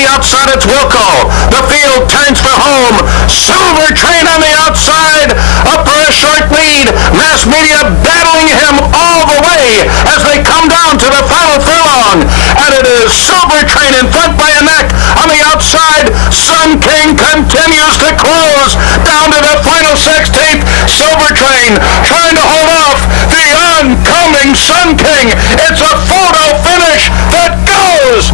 the outside, it's Wilco. The field turns for home. Silver Train on the outside. Up for a short lead. Mass media battling him all the way as they come down to the final furlong. And it is Silver Train in front by a neck. On the outside, Sun King continues to close down to the final 16th. Silver Train trying to hold off the oncoming Sun King. It's a photo finish that goes.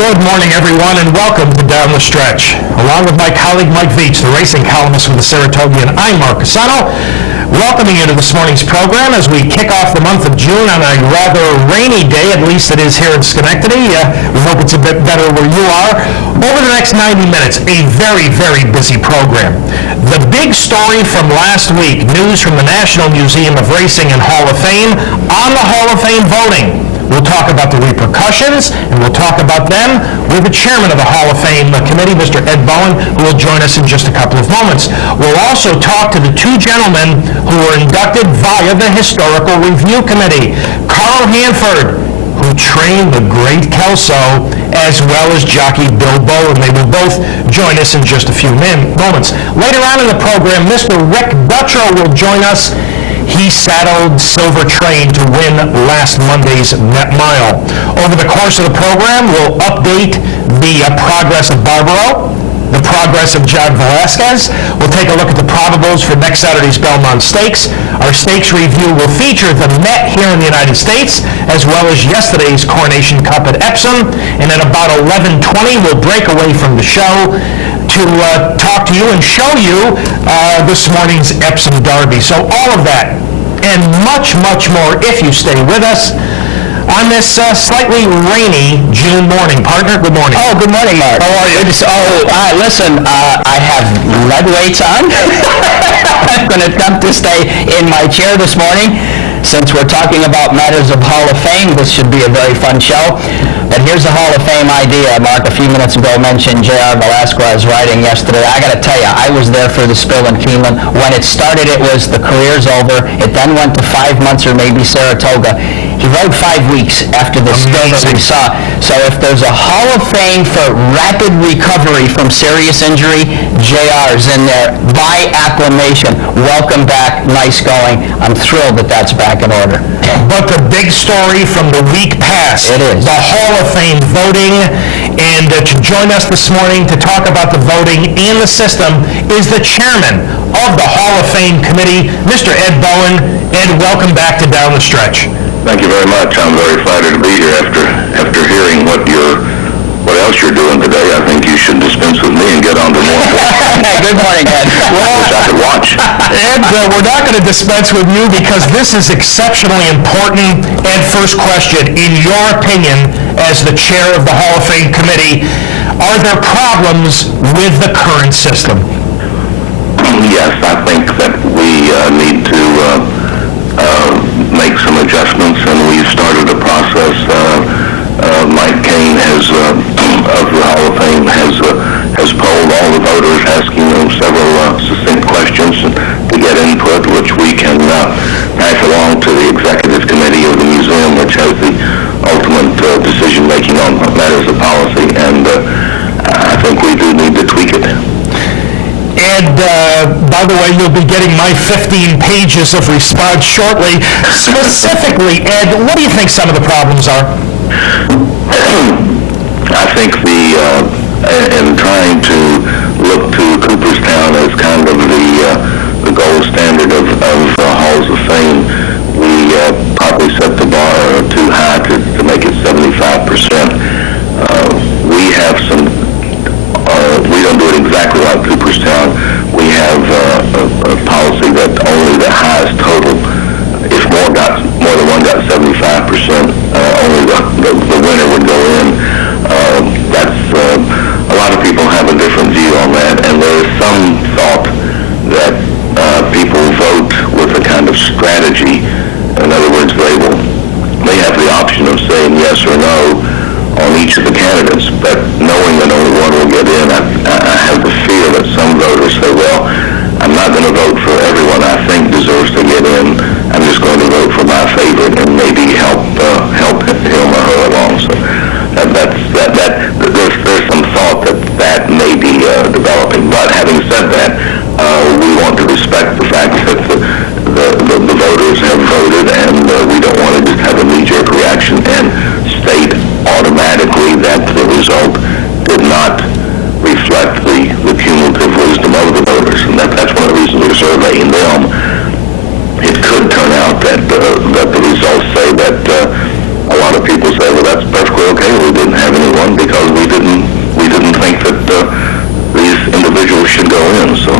Good morning, everyone, and welcome to Down the Stretch. Along with my colleague Mike VIETCH, the racing columnist with the Saratogian, I'm Mark CUSANO, welcoming you to this morning's program as we kick off the month of June on a rather rainy day, at least it is here in Schenectady. We hope it's a bit better where you are. Over the next 90 minutes, a very, very busy program. The big story from last week, news from the National Museum of Racing and Hall of Fame on the Hall of Fame voting. We'll talk about the repercussions, and we'll talk about them with the chairman of the Hall of Fame committee, Mr. Ed Bowen, who will join us in just a couple of moments. We'll also talk to the two gentlemen who were inducted via the Historical Review Committee, Carl Hanford, who trained the great Kelso, as well as jockey Bill Bowen. They will both join us in just a few moments. Later on in the program, Mr. Rick DUTROW will join us. He saddled Silver Train to win last Monday's Met Mile. Over the course of the program, we'll update the progress of Barbaro, the progress of John Velasquez. We'll take a look at the probables for next Saturday's Belmont Stakes. Our stakes review will feature the Met here in the United States, as well as yesterday's Coronation Cup at Epsom. And at about 11:20, we'll break away from the show to talk to you and show you this morning's Epsom Derby. So all of that and much, much more if you stay with us on this slightly rainy June morning. Partner, good morning. Oh, good morning, Mark. How are you? Listen, I have lead weights on. I'm going to attempt to stay in my chair this morning. Since we're talking about matters of Hall of Fame, this should be a very fun show. But here's a Hall of Fame idea. Mark, a few minutes ago, mentioned J.R. Velasquez riding yesterday. I got to tell you, I was there for the spill in Keeneland. When it started, it was the career's over. It then went to 5 months or maybe Saratoga. He rode 5 weeks after the spill that we saw. So if there's a Hall of Fame for rapid recovery from serious injury, JR's in there by acclamation. Welcome back. Nice going. I'm thrilled that that's back in order. But the big story from the week past, it is the Hall of Fame voting, and to join us this morning to talk about the voting and the system is the chairman of the Hall of Fame committee, Mr. Ed Bowen. Ed, welcome back to Down the Stretch. Thank you very much. I'm very flattered to be here after hearing what else you're doing today. I think you should dispense with me and get on to more. Good morning, Ed. Well, I wish I could watch. Ed, we're not going to dispense with you because this is exceptionally important. Ed, first question. In your opinion, as the chair of the Hall of Fame committee, are there problems with the current system? Yes, I think that we need to make some adjustments, and we've started a process. Mike Kane of the Hall of Fame has polled all the voters, asking them several succinct questions to get input, which we can pass along to the executive committee of the museum, which has the ultimate decision-making on matters of policy, and I think we do need to tweak it. Ed, by the way, you'll be getting my 15 pages of response shortly. Specifically, Ed, what do you think some of the problems are? I think in trying to look to Cooperstown as kind of the gold standard of that only the highest total, if more than one got 75%, only the winner would go in. That's a lot of people have a different view on that, and there is some thought that people vote with a kind of strategy. In other words, they have the option of saying yes or no on each of the candidates, but knowing that only one will get in, I have the fear that some voters say, well, I'm not going to vote for everyone I think deserves to get in. I'm just going to vote for my favorite and maybe help him or her along. So there's some thought that may be developing. But having said that, we want to respect the fact that the voters have voted, and we don't want to just have a knee-jerk reaction and state automatically that the result did not reflect the cumulative wisdom of the voters, and that's one of the reasons we're surveying them. It could turn out that the results say that a lot of people say, well, that's perfectly okay. We didn't have anyone because we didn't think that these individuals should go in. So,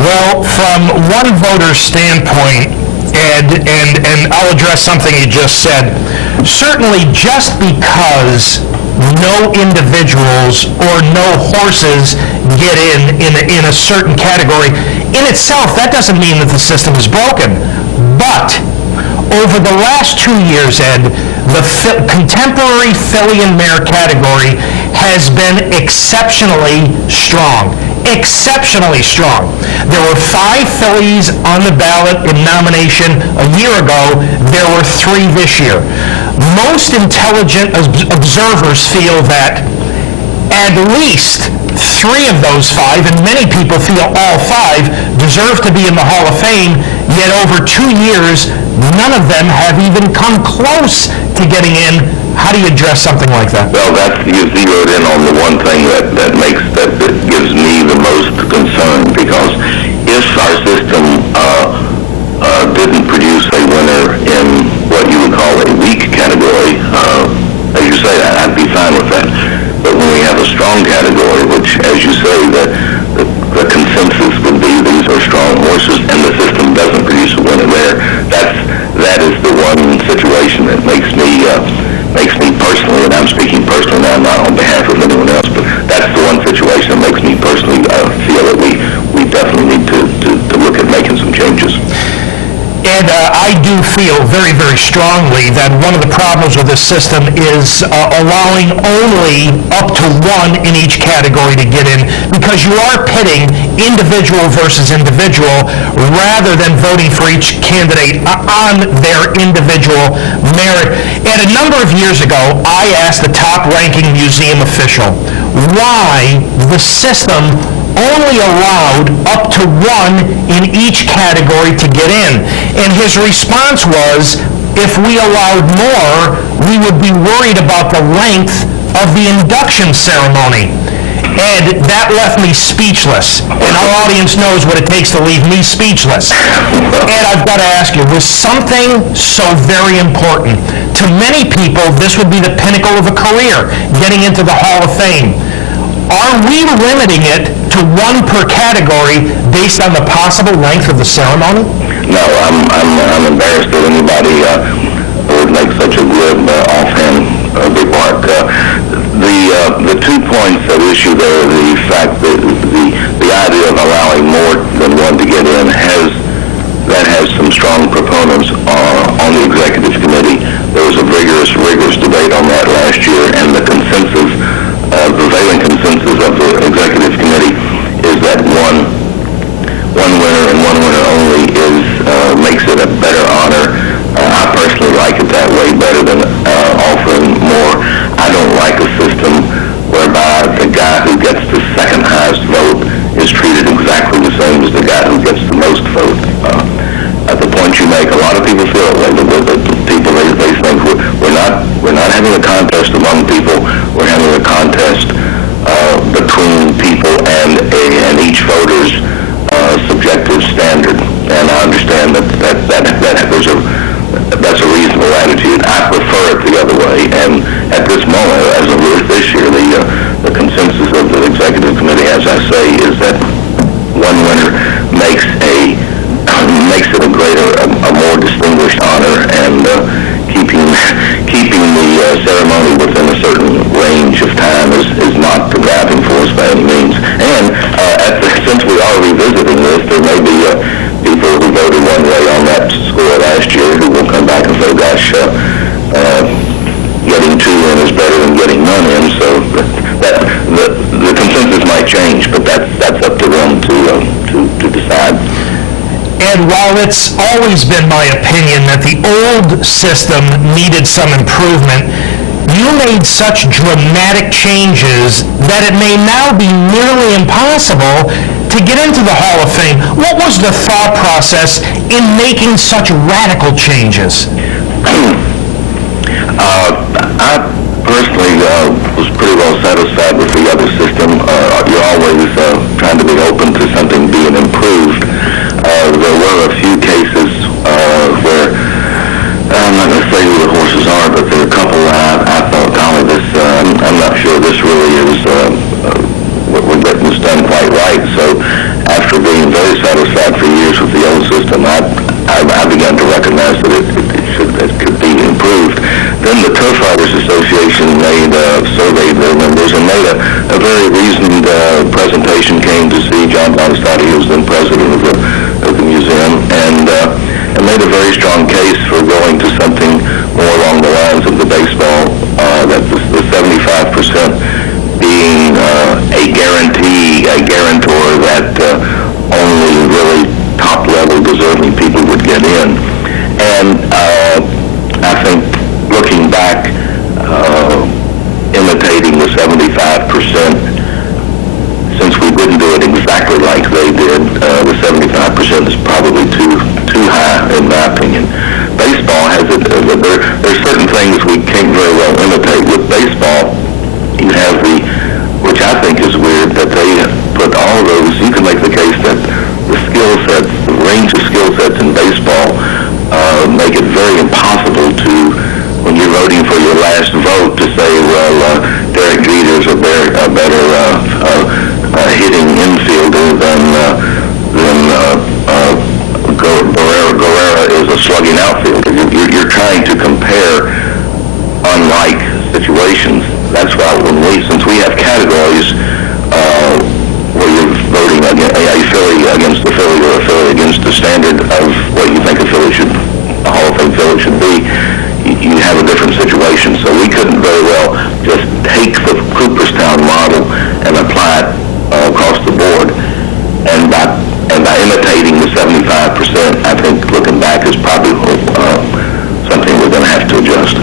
Well, from one voter's standpoint, Ed, and I'll address something you just said, certainly just because no individuals or no horses get in a certain category, in itself, that doesn't mean that the system is broken. But over the last 2 years, Ed, the contemporary filly and mare category has been exceptionally strong. Exceptionally strong. There were 5 fillies on the ballot in nomination a year ago. There were 3 this year. Most intelligent observers feel that at least 3 of those 5, and many people feel all 5, deserve to be in the Hall of Fame, yet over 2 years, none of them have even come close to getting in. How do you address something like that? well, you zeroed in on the one thing that gives me the most concern, because if our system didn't produce a winner in what you would call a weak category, as you say, I'd be fine with that. But when we have a strong category, which, as you say, the consensus would be these are strong horses, and the system doesn't produce a winner there, that is the one situation that makes me personally, and I'm speaking personally now, not on behalf of anyone else, but that's the one situation that makes me personally feel that we definitely need to look at making some changes. And I do feel very, very strongly that one of the problems with this system is allowing only up to 1 in each category to get in, because you are pitting individual versus individual rather than voting for each candidate on their individual merit. And a number of years ago, I asked the top-ranking museum official why the system only allowed up to 1 in each category to get in. And his response was, if we allowed more, we would be worried about the length of the induction ceremony. And that left me speechless. And our audience knows what it takes to leave me speechless. And I've got to ask you, with something so very important, to many people, this would be the pinnacle of a career, getting into the Hall of Fame. Are we limiting it to 1 per category based on the possible length of the ceremony? No, I'm embarrassed that anybody would make such a glib, offhand remark. The 2 points at issue there, the fact that the idea of allowing more than 1 to get in has some strong proponents on the executive committee. There was a rigorous debate on that last year, and the consensus, prevailing consensus of the executive committee is that one winner and 1 winner only makes it a better honor. I personally like it that way better than offering more. I don't like a system whereby the guy who gets the second highest vote is treated exactly the same as the guy who gets the most vote. At the point you make, a lot of people feel like they think we're not having a contest among people. We're having a contest between people and each voter's subjective standard. And I understand that that's a reasonable attitude. I prefer it the other way. And at this moment, as of this year, the consensus of the executive committee, as I say, is that 1 winner makes a there may be people who voted one way on that score last year who will come back and say, gosh, getting two in is better than getting none in. So that the consensus might change, but that's up to them to decide. And while it's always been my opinion that the old system needed some improvement, you made such dramatic changes that it may now be nearly impossible to get into the Hall of Fame. What was the thought process in making such radical changes? I personally was pretty well satisfied with the other system. You're always trying to be open to something being improved. There were a few cases where, I'm not going to say who the horses are, but there are a couple I thought, golly, this, I'm not sure this really is what we're getting this done quite right. So after being very satisfied for years with the old system, I began to recognize that it could be improved. Then the Turf Riders Association surveyed their members and made a very reasoned presentation, came to see John Bonestati, who was then president of the museum, and made a very strong case for going to something more along the lines of the baseball, that the 75% being a guarantor that only really top-level deserving people would get in. And I think looking back, imitating the 75%, since we didn't do it exactly like they did, the 75% is probably too high, in my opinion. Baseball has there's certain things we can't very well imitate. With baseball, you have which I think is weird, that they put all those, you can make the case that the skill sets, the range of skill sets in baseball make it very impossible to, when you're voting for your last vote, to say, well, Derek Jeter's a better hitting infielder than Guerrera is a slugging outfielder. You're trying to compare unlike situations. That's why since we have categories where you're voting a Philly against the Philly or a Philly against the standard of what you think a Hall of Fame Philly should be, you have a different situation. So we couldn't very well just take the Cooperstown model and apply it across the board. And by imitating the 75%, I think looking back is probably something we're going to have to adjust.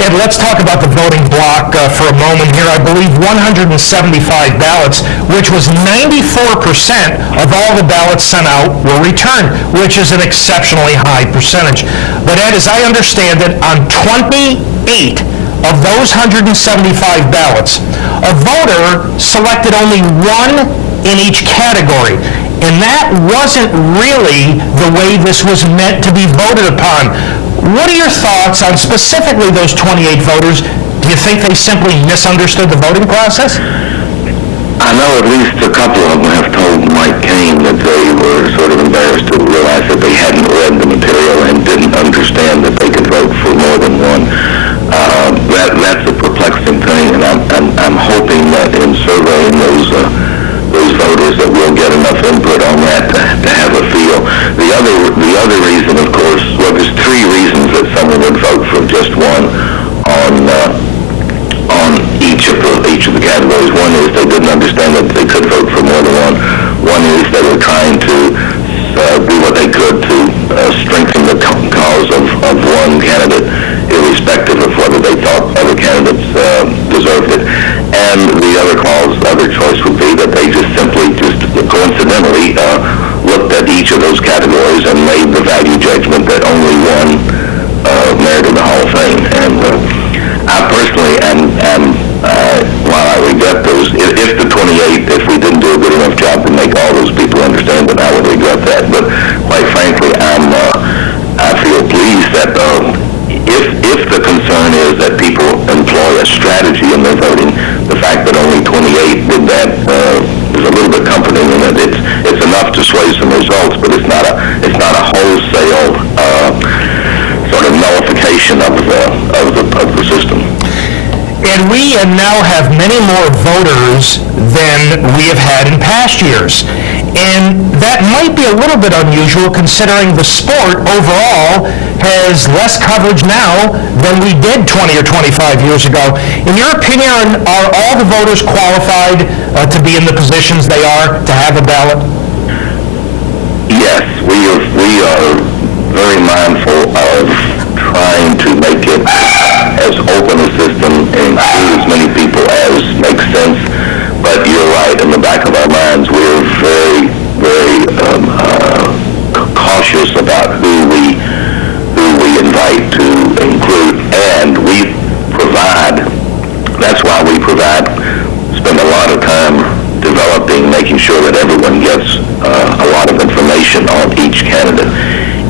Ed, let's talk about the voting block for a moment here. I believe 175 ballots, which was 94% of all the ballots sent out, were returned, which is an exceptionally high percentage. But Ed, as I understand it, on 28 of those 175 ballots, a voter selected only one in each category. And that wasn't really the way this was meant to be voted upon. What are your thoughts on specifically those 28 voters? Do you think they simply misunderstood the voting process? I know at least a couple of them have told Mike Kane that they were sort of embarrassed to realize that they hadn't read the material and didn't understand that they could vote for more than one. That's a perplexing thing, and I'm hoping that in surveying those voters that we'll get enough input on that to have a feel. The other reason, of course, well, there's three reasons that someone would vote for just one on each of the categories. One is they didn't understand that they could vote for more than one. One is they were trying to do what they could to strengthen the cause of one candidate, irrespective of whether they thought other candidates deserved it. And the other choice would be that they just coincidentally looked at each of those categories and made the value judgment that only one merited the Hall of Fame. And I personally while I regret those, if the 28, if we didn't do a good enough job to make all those people understand, then I would regret that. But quite frankly, I feel pleased that if the concern is that people employ a strategy in their voting, the fact that only 28 did that is a little bit comforting in that it's enough to sway some results, but it's not a wholesale sort of nullification of the system. And we now have many more voters than we have had in past years. And that might be a little bit unusual considering the sport overall has less coverage now than we did 20 or 25 years ago. In your opinion, are all the voters qualified to be in the positions they are to have a ballot? Yes, we are very mindful of trying to make it as open a system and include as many people as makes sense. But you're right, in the back of our minds, we're very, very cautious about who we invite to include, and we provide. That's why we spend a lot of time developing, making sure that everyone gets a lot of information on each candidate.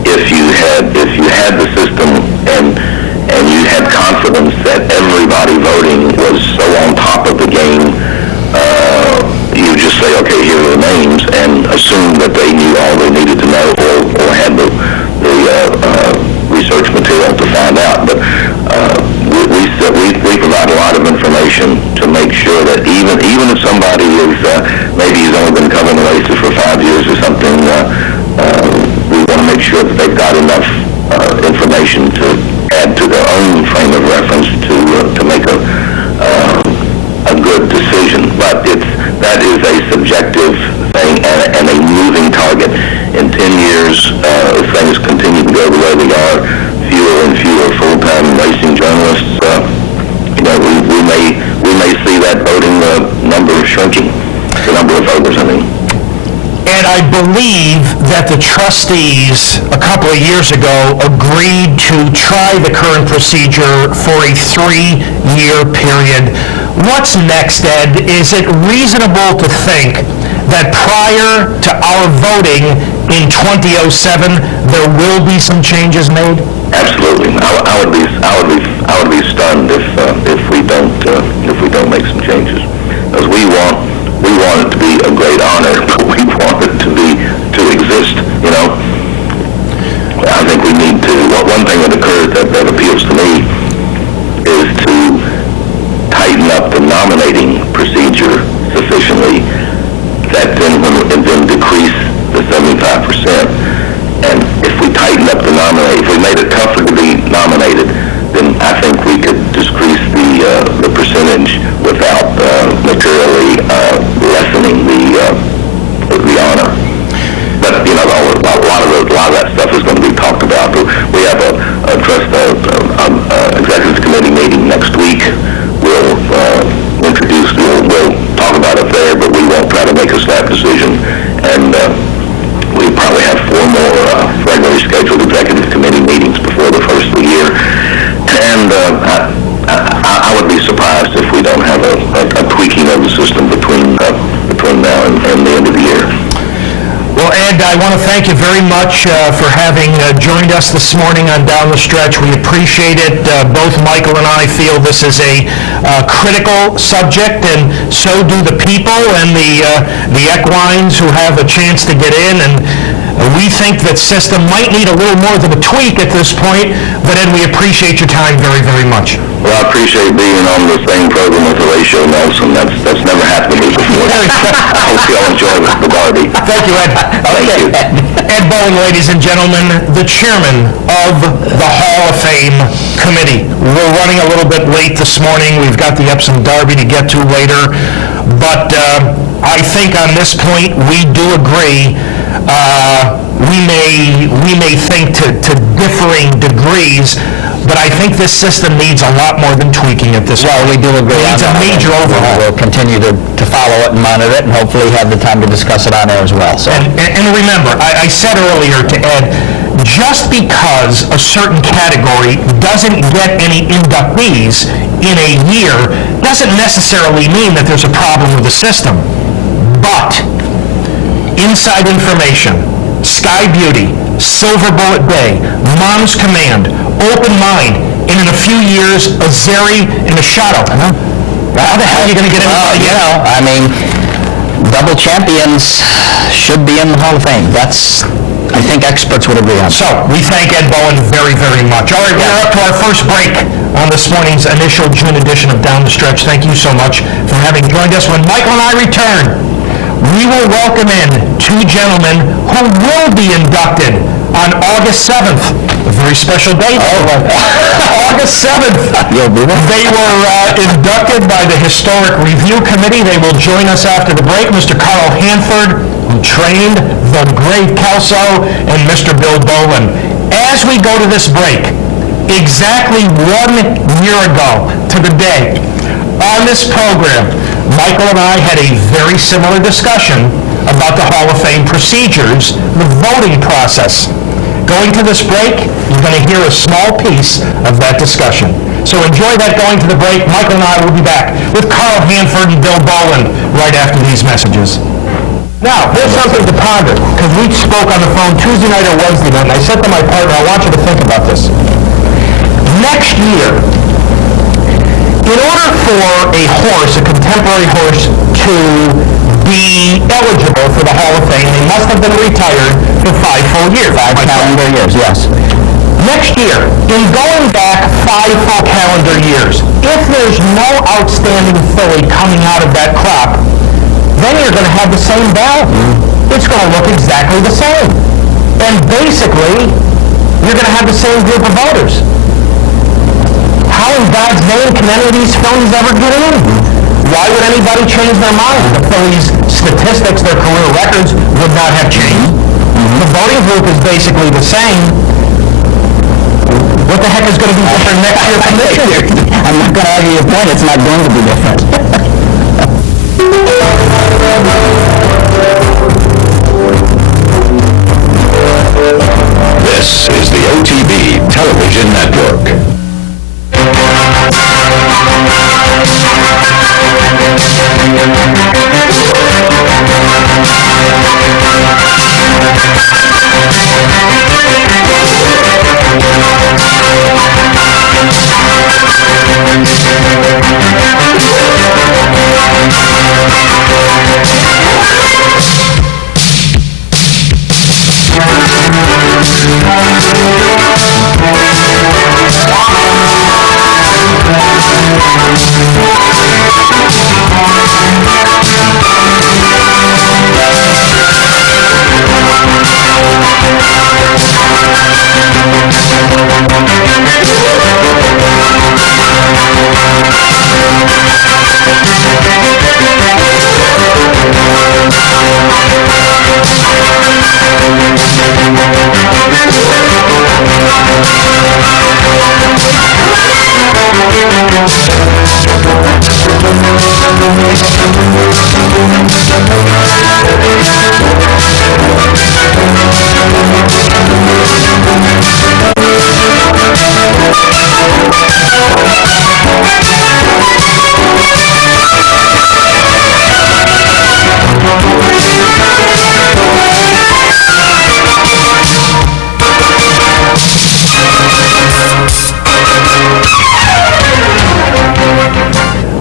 If you had the system and you had confidence that everybody voting was so on top of the game, you just say, okay, here are the names, and assume that they knew all they needed to know or had the research material to find out. But we provide a lot of information to make sure that even if somebody is, maybe he's only been covering the races for 5 years or something, we want to make sure that they've got enough information to add to their own frame of reference to make a good decision. But that is a subjective thing and a moving target. In 10 years, if things continue to go the way they are, fewer and fewer full-time racing journalists, we may see that voting number shrinking, the number of voters, I mean. And I believe that the trustees a couple of years ago agreed to try the current procedure for a 3-year period. What's next, Ed? Is it reasonable to think that prior to our voting in 2007, there will be some changes made? Absolutely. I would be stunned if we don't make some changes, because we want it to be a great honor, but we want it to exist. I think we need to. One thing that occurs that appeals to me is to tighten up the nominating procedure sufficiently that then decrease the 75%. And if we tighten up the if we made it tougher to be nominated, then I think we could decrease the percentage without materially lessening the honor. But a lot of that stuff is going to be talked about. We have a executive committee meeting next week. We'll talk about it there, but we won't try to make a snap decision. And we probably have 4 more regularly scheduled executive committee meetings before the first of the year. And I would be surprised if we don't have a tweaking of the system between now and the end of the year. Well, Ed, I want to thank you very much for having joined us this morning on Down the Stretch. We appreciate it. Both Michael and I feel this is a critical subject, and so do the people and the equines who have a chance to get in. And we think that system might need a little more than a tweak at this point, but Ed, we appreciate your time very, very much. Well, I appreciate being on the same program with Horatio Nelson. That's never happened to me before. I hope you all enjoy the Derby. Thank you, Ed. Thank you. Ed Bowen, ladies and gentlemen, the chairman of the Hall of Fame committee. We're running a little bit late this morning. We've got the Epsom Derby to get to later, but I think on this point we do agree. We may think to differing degrees, but I think this system needs a lot more than tweaking at this point. Well, we do agree on that. It needs a major overhaul. We'll continue to follow it and monitor it, and hopefully have the time to discuss it on air as well. So. And remember, I said earlier to Ed, just because a certain category doesn't get any inductees in a year doesn't necessarily mean that there's a problem with the system. But inside information, Sky Beauty, Silver Bullet Bay, Mom's Command, Open Mind, and in a few years, Azeri and Machado. How the hell are you going to get anybody in? I mean, double champions should be in the Hall of Fame. That's, I think experts would agree on. So, we thank Ed Bowen very, very much. All right, we're up to our first break on this morning's initial June edition of Down the Stretch. Thank you so much for having joined us. When Michael and I return, we will welcome in two gentlemen who will be inducted on August 7th. A very special date. August 7th. They were inducted by the Historic Review Committee. They will join us after the break. Mr. Carl Hanford, who trained the great Kelso, and Mr. Bill Boland. As we go to this break, exactly 1 year ago to the day, on this program, Michael and I had a very similar discussion about the Hall of Fame procedures, the voting process. Going to this break, you're going to hear a small piece of that discussion. So enjoy that going to the break. Michael and I will be back with Carl Hanford and Bill Boland right after these messages. Now, here's something to ponder, because we spoke on the phone Tuesday night or Wednesday night, and I said to my partner, I want you to think about this. Next year, in order for a horse, a contemporary horse, to be eligible for the Hall of Fame, they must have been retired for 5 full years. 5 calendar years, yes. Next year, in going back 5 full calendar years, if there's no outstanding filly coming out of that crop, then you're going to have the same ballot. It's going to look exactly the same. And basically, you're going to have the same group of voters. How in God's name can any of these fillies ever get in? Why would anybody change their mind? The fillies' statistics, their career records would not have changed. The voting group is basically the same. What the heck is going to be different next year from this year? I'm not going to argue your point. It's not going to be different. This is the OTB Television Network.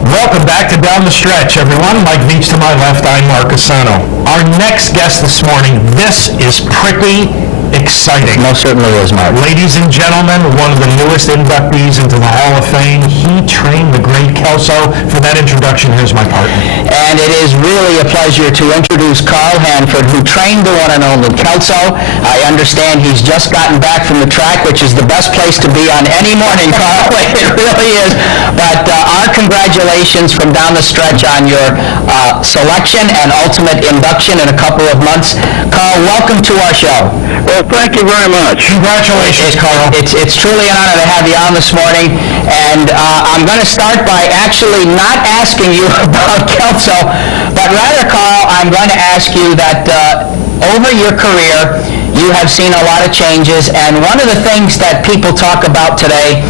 Welcome back to Down the Stretch, everyone. Mike VIETCH to my left, I'm Mark CUSANO. Our next guest this morning, this is pretty exciting. Most certainly is, Mark. Ladies and gentlemen, one of the newest inductees into the Hall of Fame. He trained the great Kelso. For that introduction, here's my partner. And it is really a pleasure to introduce Carl Hanford, who trained the one and only Kelso. I understand he's just gotten back from the track, which is the best place to be on any morning, Carl. It really is. But our congratulations from Down the Stretch on your selection and ultimate induction in a couple of months. Carl, welcome to our show. Well, thank you very much. Congratulations, Carl. It's truly an honor to have you on this morning, and I'm going to start by actually not asking you about Kelso, but rather, Carl, I'm going to ask you that over your career, you have seen a lot of changes, and one of the things that people talk about today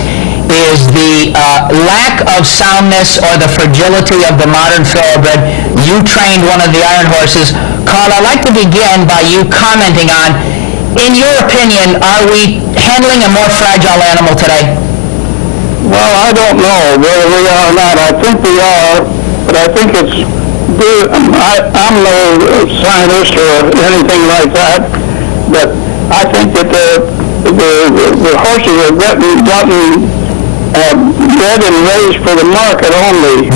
is the lack of soundness or the fragility of the modern thoroughbred. You trained one of the iron horses. Carl, I'd like to begin by you commenting on, in your opinion, are we handling a more fragile animal today? Well, I don't know whether we are or not. I think we are, but I think it's good. I'm no scientist or anything like that, but I think that the horses have gotten bred and raised for the market only.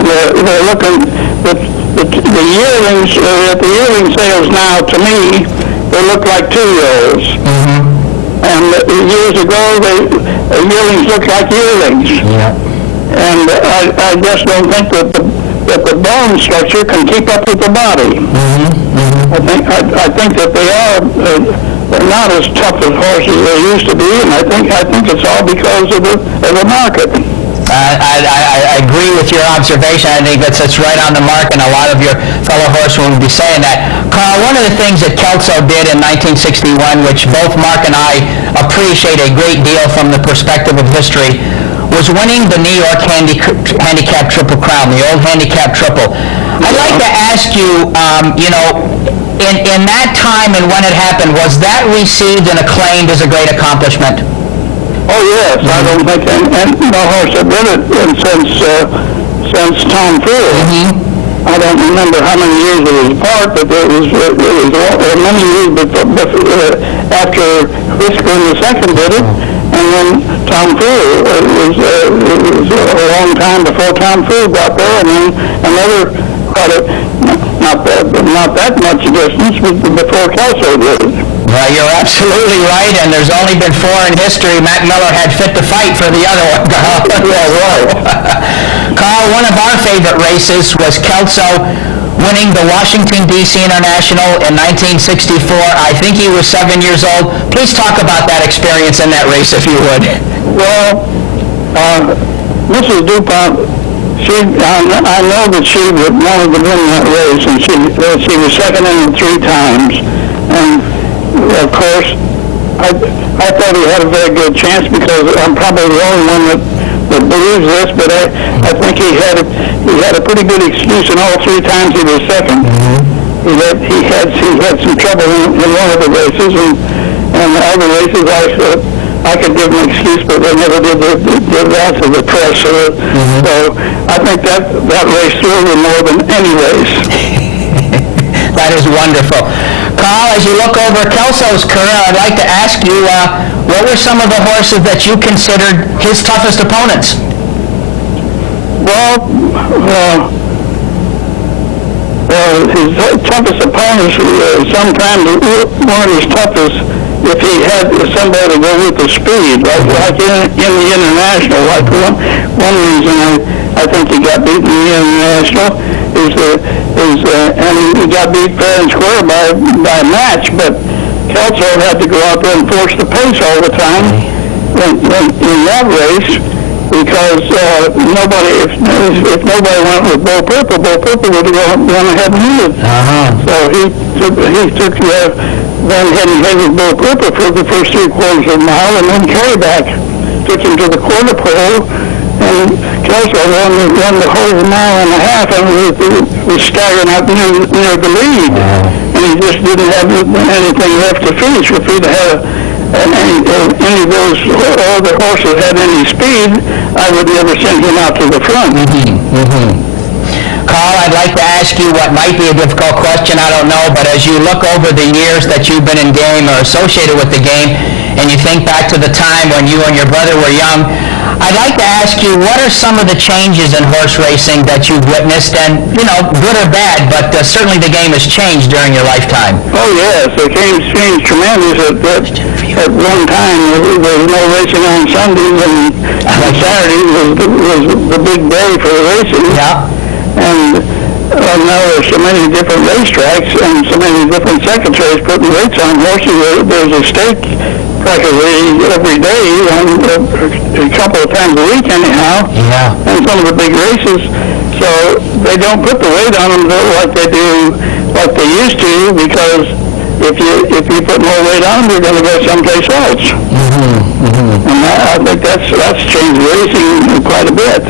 They're looking, the the yearlings, the yearling sales now, to me, they look like 2-year-olds. And years ago, yearlings looked like yearlings. And I just don't think that the bone structure can keep up with the body. I think that they're not as tough as horses they used to be, and I think it's all because of the market. I agree with your observation. I think that's right on the mark, and a lot of your fellow horsemen would be saying that. Carl, one of the things that Kelso did in 1961, which both Mark and I appreciate a great deal from the perspective of history, was winning the New York Handicap Triple Crown, the old Handicap Triple. I'd like to ask you, in that time and when it happened, was that received and acclaimed as a great accomplishment? Oh yes, I don't think and no horse had did it since Tom Field. I don't remember how many years it was apart, but it was many years after Whisker and the second did it, and then Tom Field. It was a long time before Tom Field got there, and then another not that much distance before Kelso did it. Well, you're absolutely right, and there's only been 4 in history. Matt Miller had fit to fight for the other one, Carl. Yeah, right. Carl, one of our favorite races was Kelso winning the Washington, D.C. International in 1964. I think he was 7 years old. Please talk about that experience in that race, if you would. Well, Mrs. DuPont, I know that she wanted to win that race, and she was second in it 3 times. And of course, I thought he had a very good chance because I'm probably the only one that believes this, but I think he had a pretty good excuse in all 3 times he was second. He had some trouble in one of the races, and the other races I could give him an excuse, but they never did that to the press. So I think that race threw him more than any race. That is wonderful. Carl, as you look over Kelso's career, I'd like to ask you, what were some of the horses that you considered his toughest opponents? Well, his toughest opponents sometimes weren't as tough as if he had somebody go with the speed, like in the International. Like one reason I think he got beaten in the International and he got beat fair and square by a match, but Kelso had to go out there and force the pace all the time in that race, because if nobody went with Bo Purple would have gone ahead and won it. So he took went ahead and headed Bo Purple for the first 3/4 of a mile, and then Carry back took him to the quarter pole, and Kelso won the whole mile and a half, and was staggering out near the lead. And he just didn't have anything left to finish. If he'd had any of those other horses had any speed, I would never send him out to the front. Carl, I'd like to ask you what might be a difficult question, I don't know, but as you look over the years that you've been in game or associated with the game, and you think back to the time when you and your brother were young, I'd like to ask you, what are some of the changes in horse racing that you've witnessed, and, good or bad, but certainly the game has changed during your lifetime? Oh, yes, the game's changed tremendous. At one time, there was no racing on Sundays, and Saturday was the big day for the racing. Yeah. And now there's so many different racetracks and so many different secretaries putting rates on horses. There's a stake practically every day, and a couple of times a week anyhow. Yeah. And some of the big races, so they don't put the weight on them like they used to, because if you put more weight on them, you're going to go someplace else. And I think that's changed racing quite a bit.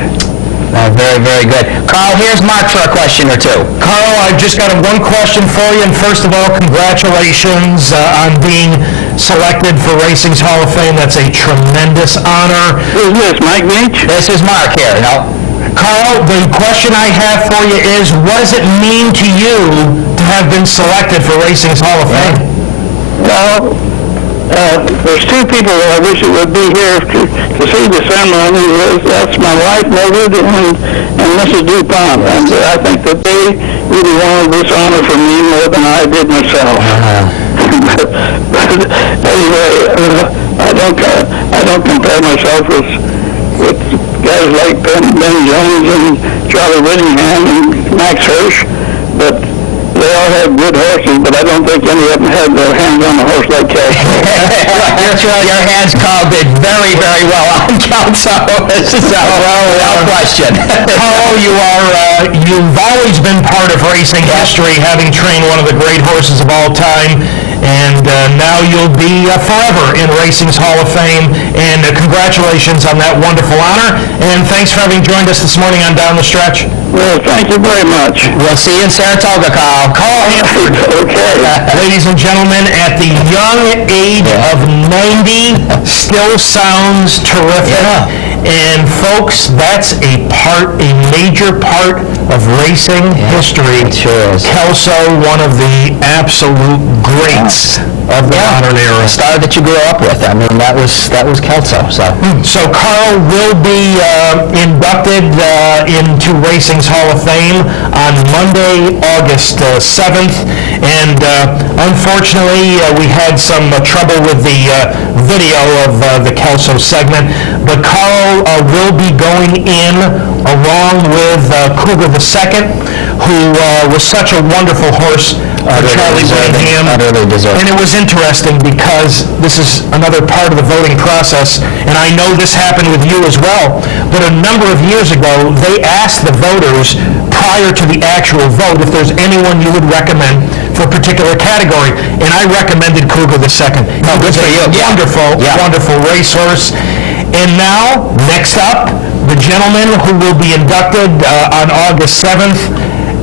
Very, very good. Carl, here's Mark for a question or two. Carl, I've just got one question for you, and first of all, congratulations on being selected for Racing's Hall of Fame. That's a tremendous honor. Who's this, Mike Veitch? This is Mark here. No. Carl, the question I have for you is, what does it mean to you to have been selected for Racing's Hall of Fame? Well, there's two people that I wish would be here to see the ceremony. That's my wife, Mildred, and Mrs. DuPont. And I think that they really wanted this honor from me more than I did myself. But anyway, I don't compare myself with guys like Ben Jones and Charlie Whittingham and Max Hirsch, but they all have good horses, but I don't think any of them had their hands on a horse like Kelso. Your hands, Carl, did very, very well on Kelso. This is without question. Carl, you've always been part of racing history, having trained one of the great horses of all time, and now you'll be forever in Racing's Hall of Fame, and congratulations on that wonderful honor, and thanks for having joined us this morning on Down the Stretch. Well, thank you very much. We'll see you in Saratoga, Carl. Carl Hanford. Okay. Ladies and gentlemen, at the young age of 90, still sounds terrific. Yeah. And folks, that's a major part of racing history. it sure is. Kelso, one of the absolute greats of the modern era. The star that you grew up with. I mean, that was Kelso. So Carl will be inducted into Racing's Hall of Fame on Monday, August 7th. And unfortunately, we had some trouble with the video of the Kelso segment. But Carl will be going in along with Cougar II, who was such a wonderful horse for Charlie Whittingham. Utterly deserving. And it was interesting because this is another part of the voting process, and I know this happened with you as well, but a number of years ago, they asked the voters prior to the actual vote if there's anyone you would recommend for a particular category, and I recommended Cougar II. He was a wonderful racehorse. And now, next up, the gentleman who will be inducted on August 7th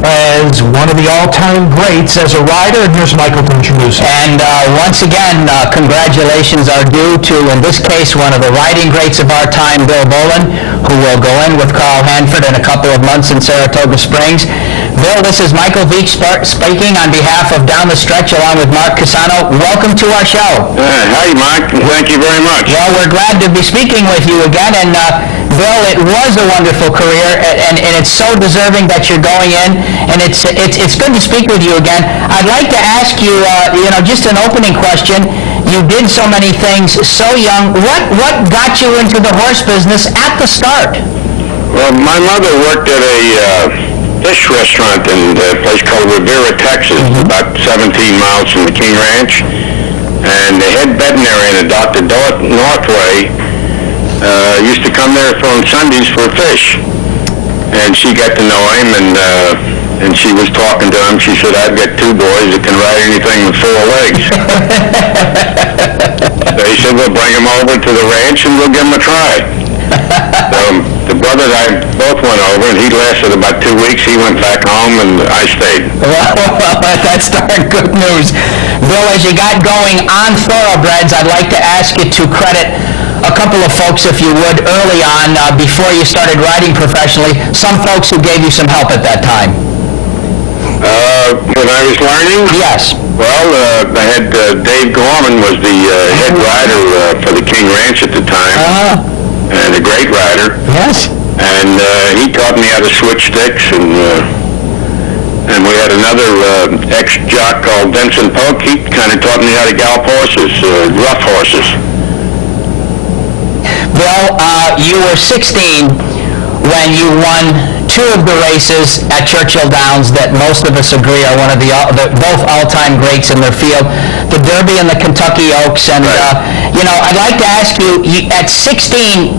as one of the all-time greats as a rider, and here's Michael to introduce him. And once again, congratulations are due to, in this case, one of the riding greats of our time, Bill Bolin, who will go in with Carl Hanford in a couple of months in Saratoga Springs. Bill, this is Michael VIETCH speaking on behalf of Down the Stretch along with Mark CUSANO. Welcome to our show. Hi, Mike. Thank you very much. Well, we're glad to be speaking with you again, and Bill, it was a wonderful career, and it's so deserving that you're going in, and it's good to speak with you again. I'd like to ask you, just an opening question. You did so many things so young. What got you into the horse business at the start? Well, my mother worked at a fish restaurant in a place called Rivera, Texas, about 17 miles from the King Ranch. And the head veterinarian, Dr. Northway, used to come there on Sundays for fish. And she got to know him, and she was talking to him. She said, "I've got two boys that can ride anything with four legs." So he said, "We'll bring them over to the ranch and we'll give them a try." So the brothers I both went over, and he lasted about 2 weeks. He went back home, and I stayed. Well, that's darn good news. Bill, as you got going on Thoroughbreds, I'd like to ask you to credit a couple of folks, if you would, early on, before you started riding professionally, some folks who gave you some help at that time. When I was learning? Yes. Well, I had Dave Gorman was the head rider for the King Ranch at the time, and a great rider. Yes. And he taught me how to switch sticks, and we had another ex-jock called Vincent Polk. He kind of taught me how to gallop horses, rough horses. Bill, you were 16 when you won two of the races at Churchill Downs that most of us agree are one of the both all-time greats in their field, the Derby and the Kentucky Oaks. And, I'd like to ask you, at 16,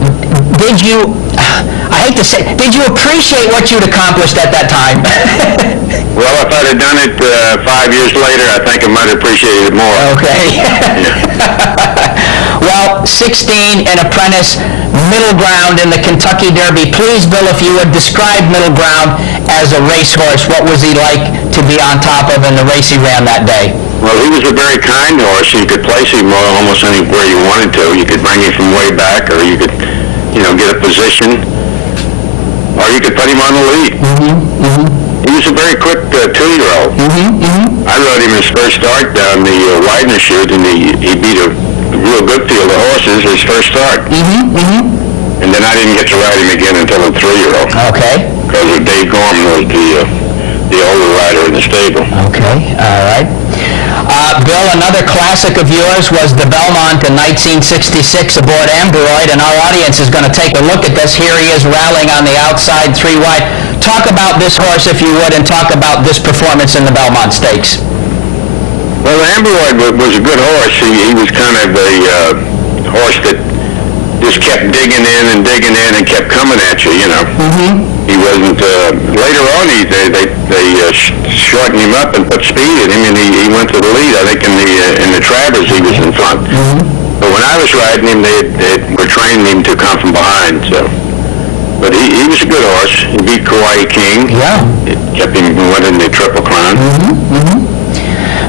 did you, I hate to say, did you appreciate what you'd accomplished at that time? Well, if I'd have done it 5 years later, I think I might have appreciated it more. Okay. Well, 16, an apprentice, Middle Ground in the Kentucky Derby. Please, Bill, if you would describe Middle Ground as a racehorse. What was he like to be on top of in the race he ran that day? Well, he was a very kind horse. You could place him almost anywhere you wanted to. You could bring him from way back, or you could, get a position, or you could put him on the lead. He was a very quick 2-year-old. I rode him his first start down the Widener chute, and he beat a real good field of horses his first start. And then I didn't get to ride him again until a 3-year-old. Okay. Because Dave Gorman was the older rider in the stable. Okay, all right. Bill, another classic of yours was the Belmont in 1966 aboard Amberoid, and our audience is going to take a look at this. Here he is rallying on the outside, 3 wide. Talk about this horse, if you would, and talk about this performance in the Belmont Stakes. Well, Amberoid was a good horse. He was kind of a horse that just kept digging in and kept coming at you, you know. He wasn't, later on they shortened him up and put speed in him, and he went to the lead. I think in the Travers he was in front. But when I was riding him, they were training him to come from behind, so. But he was a good horse. He beat Kauai King. Yeah. It kept him winning the Triple Crown.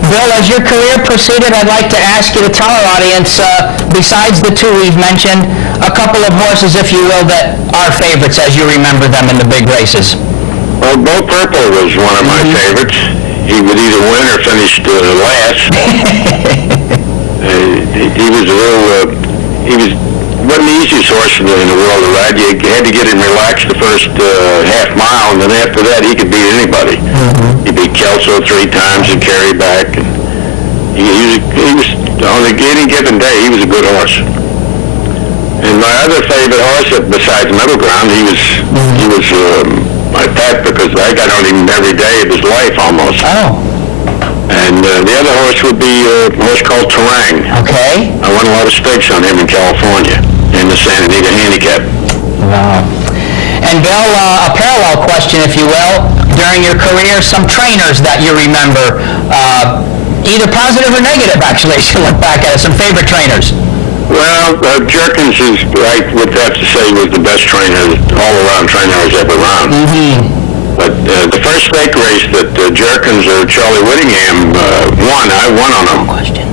Bill, as your career proceeded, I'd like to ask you to tell our audience, besides the 2 we've mentioned, a couple of horses, if you will, that are favorites as you remember them in the big races. Well, Bo Purple was one of my favorites. He would either win or finish last. He was a little, wasn't the easiest horse in the world to ride. You had to get him relaxed the first half mile, and then after that he could beat anybody. He beat Kelso 3 times and Carry back. And he was on any given day, he was a good horse. And my other favorite horse, besides Middle Ground, he was my pet because I got on him every day of his life almost. Oh. And the other horse would be a horse called Terang. Okay. I won a lot of stakes on him in California in the Santa Anita Handicap. Wow. And Bill, a parallel question, if you will. During your career, some trainers that you remember, either positive or negative, actually, as you look back at it, some favorite trainers. Well, Jerkins is, I would have to say, was the best trainer, all-around trainer I was ever around. But the first stake race that Jerkins or Charlie Whittingham won, I won on them. Question.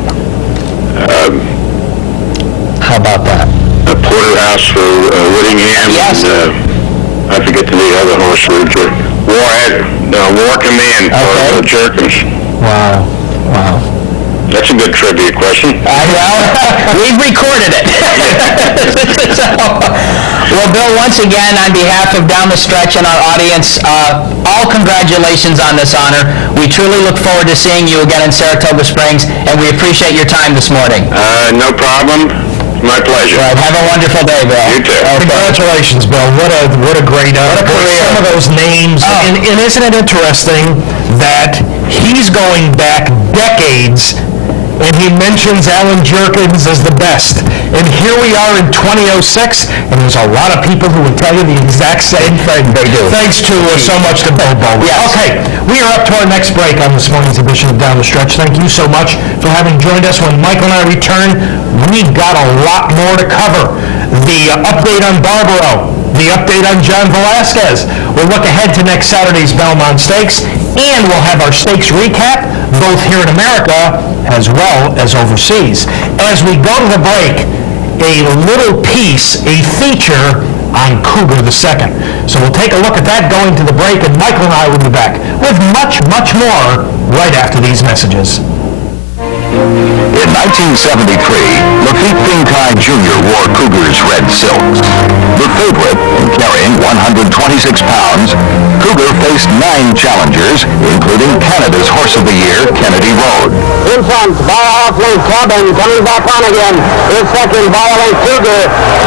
How about that? Porterhouse for Whittingham. Yes. And, I forget the other horse for War Command for Jerkins. Wow. Wow. That's a good trivia question. Well, we've recorded it. Well, Bill, once again, on behalf of Down the Stretch and our audience, all congratulations on this honor. We truly look forward to seeing you again in Saratoga Springs, and we appreciate your time this morning. No problem. My pleasure. Right, have a wonderful day, Bill. You too. Okay. Congratulations, Bill. What a great career. Some of those names. Oh. And isn't it interesting that he's going back decades, and he mentions Alan Jerkins as the best. And here we are in 2006, and there's a lot of people who would tell you the exact same thing. They do. Thanks to so much to Bill Bowen. Yes. Okay, we are up to our next break on this morning's edition of Down the Stretch. Thank you so much for having joined us. When Michael and I return, we've got a lot more to cover. The update on Barbaro, the update on John Velasquez. We'll look ahead to next Saturday's Belmont Stakes, and we'll have our stakes recap, both here in America as well as overseas. As we go to the break, a little piece, a feature on Cougar II. So we'll take a look at that going to the break, and Michael and I will be back with much, much more right after these messages. In 1973, Lafitte Finkai Jr. wore Cougar's red silks. The favorite, in carrying 126 pounds, Cougar faced 9 challengers, including Canada's Horse of the Year, Kennedy Road. In front, by off-length Corbin, coming back on again. In second, by a length Cougar.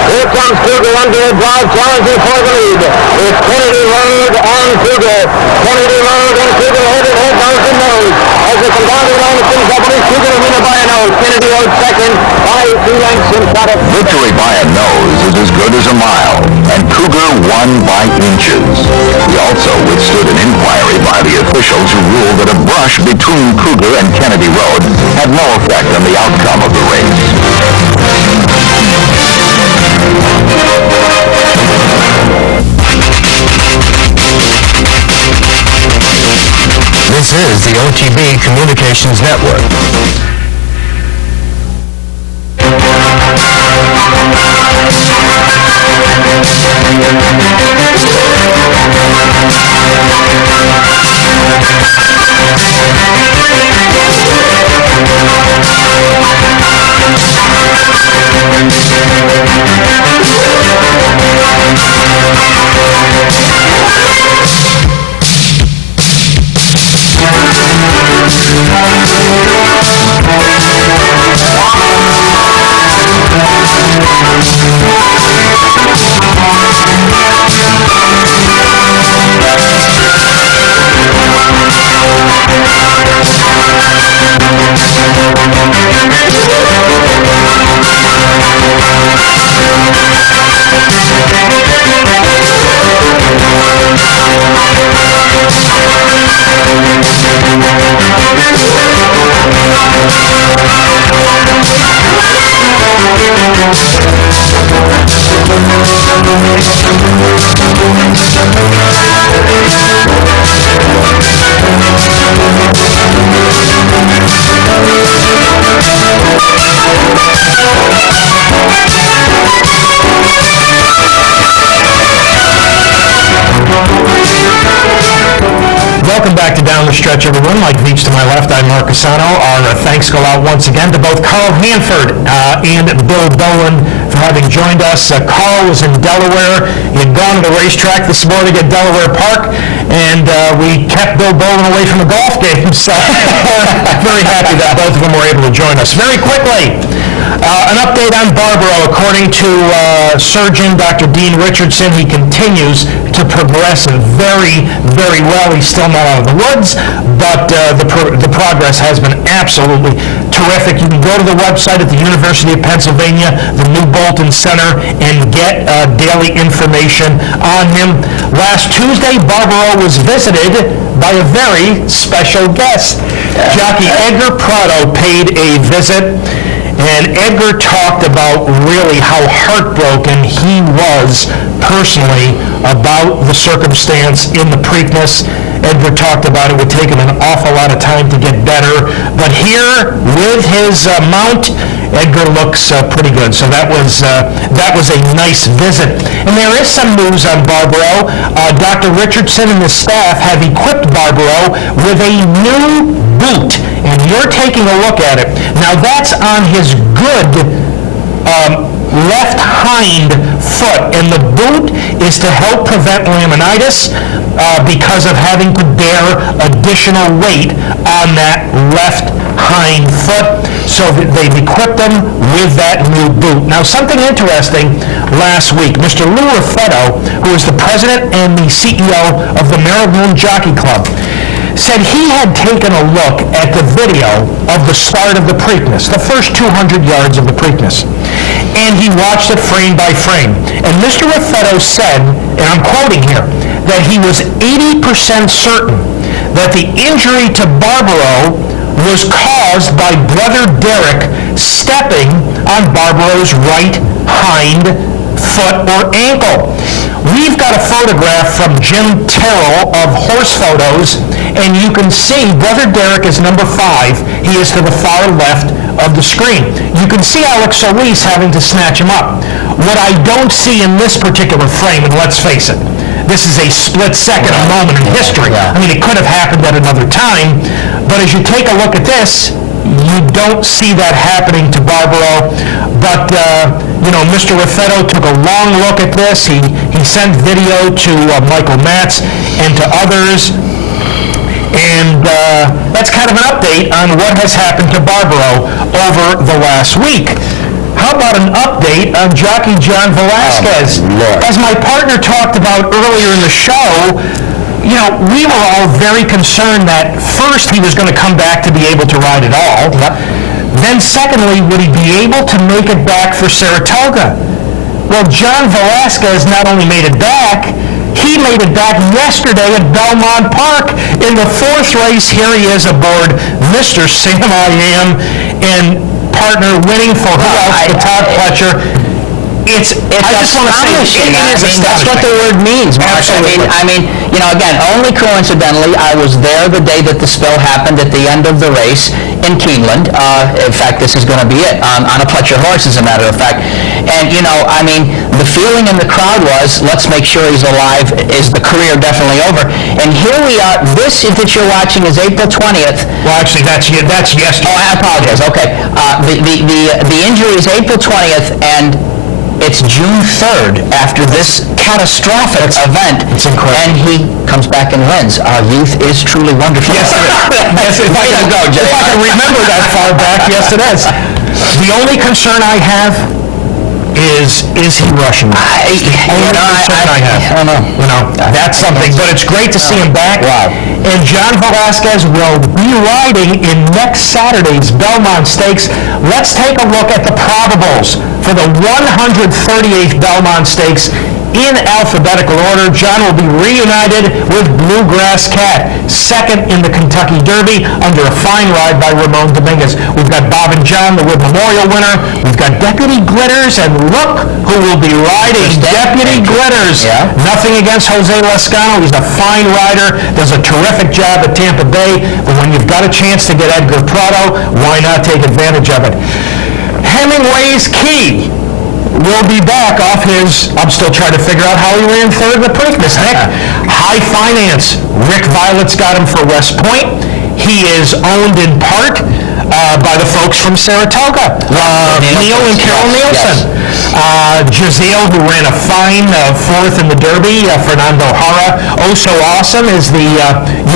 Here comes Cougar under a drive, challenging for the lead. It's Kennedy Road and Cougar. Kennedy Road and Cougar head nose to nose. As they come down the line of things, I believe Cougar will win it by a nose. Kennedy Road second, by 2 lengths in front of... Victory by a nose is as good as a mile, and Cougar won by inches. He also withstood an inquiry by the officials who ruled that a brush between Cougar and Kennedy Road had no effect on the outcome of the race. This is the OTB Communications Network. Stretch, everyone. Mike VIETCH to my left, I'm Mark CUSANO. Our thanks go out once again to both Carl Hanford and Bill Bowen for having joined us. Carl was in Delaware. He had gone to the racetrack this morning at Delaware Park, and we kept Bill Bowen away from the golf game, so we're very happy that both of them were able to join us. Very quickly, an update on Barbaro. According to Surgeon Dr. Dean Richardson, he continues to progress very, very well. He's still not out of the woods, but the progress has been absolutely terrific. You can go to the website at the University of Pennsylvania, the New Bolton Center, and get daily information on him. Last Tuesday, Barbaro was visited by a very special guest. Jockey Edgar Prado paid a visit, and Edgar talked about really how heartbroken he was personally about the circumstance in the Preakness. Edgar talked about it would take him an awful lot of time to get better, but here with his mount, Edgar looks pretty good. So that was a nice visit. And there is some news on Barbaro. Dr. Richardson and his staff have equipped Barbaro with a new boot, and you're taking a look at it. Now that's on his good left hind foot, and the boot is to help prevent laminitis because of having to bear additional weight on that left hind foot. So they've equipped him with that new boot. Now, something interesting last week, Mr. Lou Raffetto, who is the president and the CEO of the Maryland Jockey Club, said he had taken a look at the video of the start of the Preakness, the first 200 yards of the Preakness, and he watched it frame by frame. And Mr. Raffetto said, and I'm quoting here, that he was 80% certain that the injury to Barbaro was caused by Brother Derek stepping on Barbaro's right hind foot or ankle. We've got a photograph from Jim Terrell of Horse Photos, and you can see Brother Derek is number 5. He is to the far left of the screen. You can see Alex Solis having to snatch him up. What I don't see in this particular frame, and let's face it, this is a split second, a moment in history. I mean, it could have happened at another time, but as you take a look at this, you don't see that happening to Barbaro. But, Mr. Raffetto took a long look at this. He sent video to Michael Matz and to others. And that's kind of an update on what has happened to Barbaro over the last week. How about an update on jockey John Velasquez? As my partner talked about earlier in the show, we were all very concerned that first he was going to come back to be able to ride at all. Then secondly, would he be able to make it back for Saratoga? Well, John Velasquez not only made it back, he made it back yesterday at Belmont Park. In the 4th race, here he is aboard Mr. Sam I Am, and partner winning for who else? The top Fletcher. It's astonishing. That's what the word means, Mark. Absolutely. Again, only coincidentally, I was there the day that the spill happened at the end of the race in Keeneland. In fact, this is going to be it, on a Fletcher horse, as a matter of fact. And, the feeling in the crowd was, let's make sure he's alive. Is the career definitely over? And here we are. This that you're watching is April 20th. Well, actually, that's yesterday. Oh, I apologize. Okay. The injury is April 20th, and it's June 3rd after this catastrophic event. It's incredible. And he comes back and wins. Our youth is truly wonderful. Yes, it is. If I can remember that far back, yes, it is. The only concern I have is he rushing? I don't know. That's something, but it's great to see him back. Wow. And John Velasquez will be riding in next Saturday's Belmont Stakes. Let's take a look at the probables for the 138th Belmont Stakes in alphabetical order. John will be reunited with Bluegrass Cat, second in the Kentucky Derby under a fine ride by Ramon Dominguez. We've got Bob and John, the Wood Memorial winner. We've got Deputy Glitters, and look who will be riding Deputy Glitters. Yeah. Nothing against Jose Lascano. He's a fine rider, does a terrific job at Tampa Bay, but when you've got a chance to get Edgar Prado, why not take advantage of it? Hemingway's Key will be back off his, I'm still trying to figure out how he ran third in the Preakness, Nick. High Finance, Rick Violet's got him for West Point. he is owned in part by the folks from Saratoga, Neil and Carol Nielsen. Giselle, who ran a fine fourth in the Derby, Fernando Jara. Oh So Awesome is the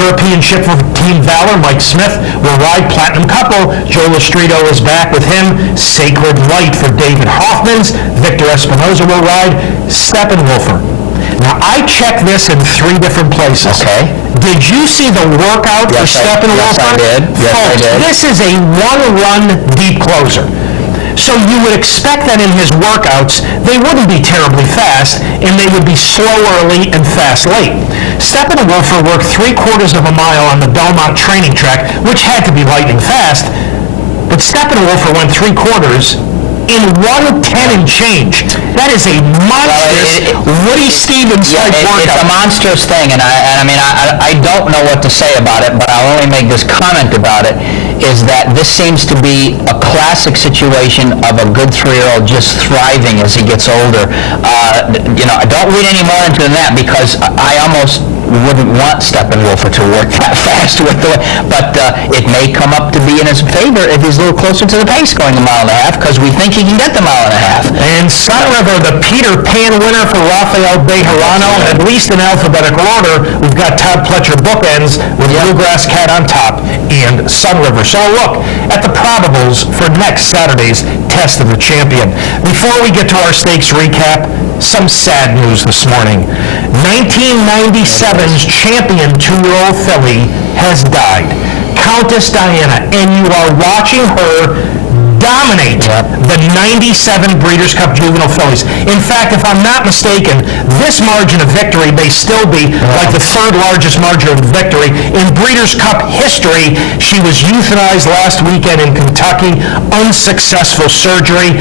European ship for Team Valor. Mike Smith will ride Platinum Couple. Joe Lestrito is back with him. Sacred Light for David Hoffman's. Victor Espinoza will ride Steppenwolfer. Now, I checked this in 3 different places. Okay. Did you see the workout for Steppenwolfer? Yes, I did. This is a one-run deep closer. So you would expect that in his workouts, they wouldn't be terribly fast, and they would be slow early and fast late. Steppenwolfer worked 3/4 of a mile on the Belmont training track, which had to be lightning fast, but Steppenwolfer went 3/4 in 1:10 and change. That is a monstrous Woody Stevens-type workout. It's a monstrous thing, and I don't know what to say about it, but I'll only make this comment about it, is that this seems to be a classic situation of a good 3-year-old just thriving as he gets older. I don't read any more into that, because I almost wouldn't want Steppenwolfer to work that fast with the, but it may come up to be in his favor if he's a little closer to the pace going 1.5 miles, because we think he can get the 1.5 miles. And Sun River, the Peter Pan winner for Rafael Bejarano, at least in alphabetical order. We've got Todd Pletcher bookends with Bluegrass Cat on top and Sun River. So a look at the probables for next Saturday's Test of the Champion. Before we get to our stakes recap, some sad news this morning. 1997's champion 2-year-old filly has died. Countess Diana, and you are watching her dominate the 97 Breeders' Cup Juvenile fillies. In fact, if I'm not mistaken, this margin of victory may still be like the 3rd largest margin of victory in Breeders' Cup history. She was euthanized last weekend in Kentucky, unsuccessful surgery.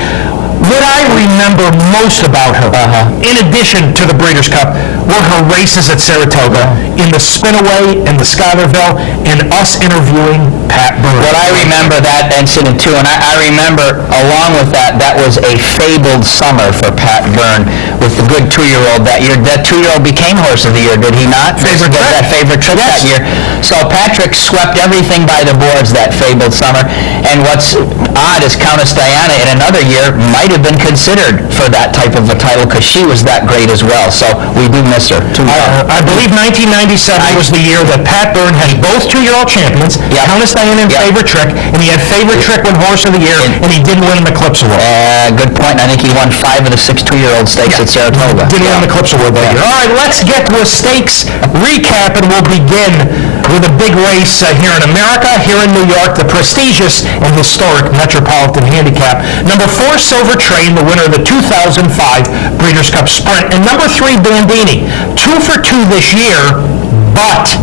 What I remember most about her, in addition to the Breeders' Cup, were her races at Saratoga, in the Spinaway and the Schuylerville, and us interviewing Pat Byrne. What I remember that incident too, and I remember along with that, that was a fabled summer for Pat Byrne with the good 2-year-old that year. That 2-year-old became Horse of the Year, did he not? Favorite trick. That favorite trick that year. So Patrick swept everything by the boards that fabled summer, and what's odd is Countess Diana in another year might have been considered for that type of a title, because she was that great as well. So we do miss her. I believe 1997 was the year that Pat Byrne had both 2-year-old champions, Countess Diana and Favorite Trick, and he had Favorite Trick win Horse of the Year, and he didn't win an Eclipse Award. Good point. I think he won 5 of the 6 2-year-old stakes at Saratoga. Didn't win an Eclipse Award that year. All right, let's get to a stakes recap, and we'll begin with a big race here in America, here in New York, the prestigious and historic Metropolitan Handicap. Number 4, Silver Train, the winner of the 2005 Breeders' Cup Sprint, and number 3, Bandini. 2 for 2 this year, but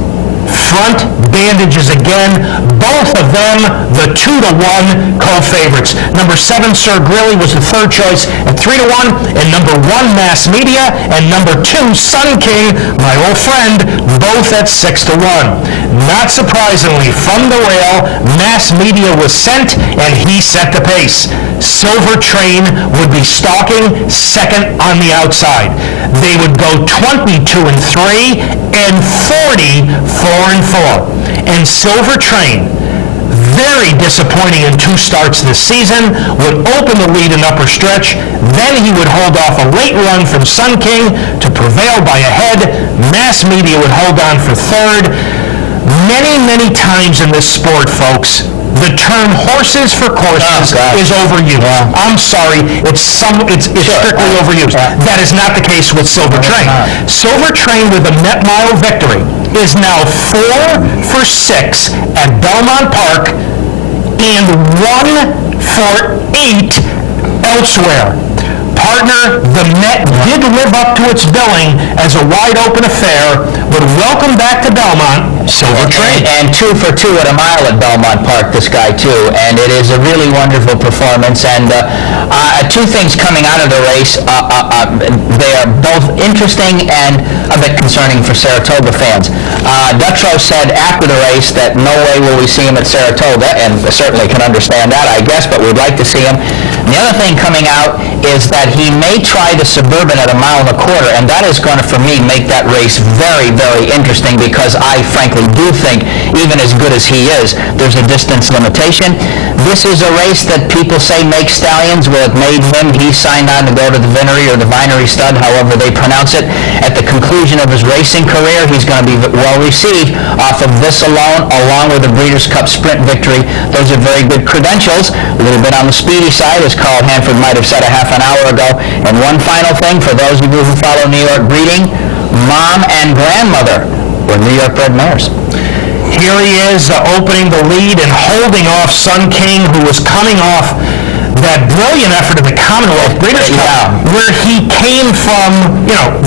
front bandages again, both of them the 2-to-1 co-favorites. Number 7, Sir Grilly, was the 3rd choice at 3-to-1, and number 1, Mass Media, and number 2, Sun King, my old friend, both at 6-to-1. Not surprisingly, from the rail, Mass Media was sent, and he set the pace. Silver Train would be stalking second on the outside. They would go 22-3 and 40-4-4. And Silver Train, very disappointing in 2 starts this season, would open the lead in upper stretch. Then he would hold off a late run from Sun King to prevail by a head. Mass Media would hold on for 3rd. Many, many times in this sport, folks, the term horses for courses is overused. I'm sorry, it's strictly overused. That is not the case with Silver Train. Silver Train with a net mile victory is now 4 for 6 at Belmont Park and 1 for 8 elsewhere. Partner, the Met did live up to its billing as a wide-open affair, but welcome back to Belmont, Silver Train. And 2 for 2 at a mile at Belmont Park, this guy too, and it is a really wonderful performance. And 2 things coming out of the race, they are both interesting and a bit concerning for Saratoga fans. DUTROW said after the race that no way will we see him at Saratoga, and certainly can understand that, I guess, but we'd like to see him. And the other thing coming out is that he may try the Suburban at 1.25 miles, and that is going to, for me, make that race very, very interesting, because I frankly do think, even as good as he is, there's a distance limitation. This is a race that people say makes stallions. Well, it made him. He signed on to go to the Vinery or the Vinery Stud, however they pronounce it. At the conclusion of his racing career, he's going to be well received off of this alone, along with the Breeders' Cup Sprint victory. Those are very good credentials. A little bit on the speedy side, as Carl Hanford might have said a half an hour ago. And one final thing, for those of you who follow New York breeding, mom and grandmother were New York bred mares. Here he is, opening the lead and holding off Sun King, who was coming off that brilliant effort in the Commonwealth Breeders' Cup, where he came from,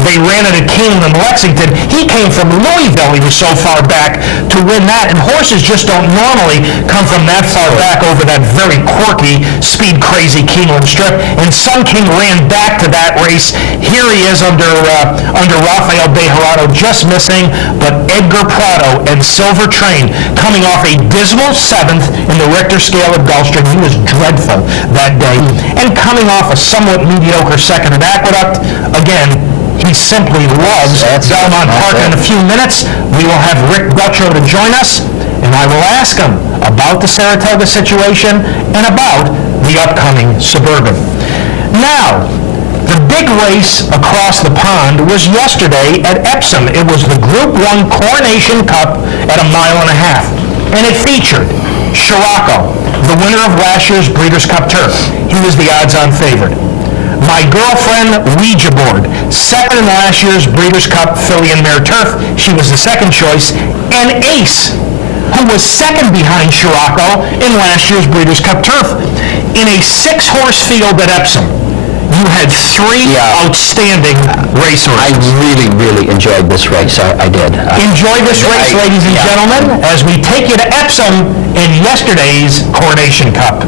they ran it at Keeneland and Lexington. He came from Louisville. He was so far back to win that, and horses just don't normally come from that far back over that very quirky, speed-crazy Keeneland strip, and Sun King ran back to that race. Here he is under Rafael Bejarano, just missing, but Edgar Prado and Silver Train coming off a dismal 7th in the Richter scale at Gulfstream. He was dreadful that day, and coming off a somewhat mediocre 2nd at Aqueduct. Again, he simply loves Belmont Park. In a few minutes, we will have Rick DUTROW to join us, and I will ask him about the Saratoga situation and about the upcoming Suburban. Now, the big race across the pond was yesterday at Epsom. It was the Group 1 Coronation Cup at 1.5 miles, and it featured Scirocco, the winner of last year's Breeders' Cup Turf. He was the odds-on favorite. My Girlfriend, Ouija Board, 2nd in last year's Breeders' Cup Filly and Mare Turf. She was the 2nd choice. And Ace, who was 2nd behind Scirocco in last year's Breeders' Cup Turf. In a 6-horse field at Epsom, you had 3 outstanding racehorses. I really, really enjoyed this race. I did. Enjoy this race, ladies and gentlemen, as we take you to Epsom in yesterday's Coronation Cup.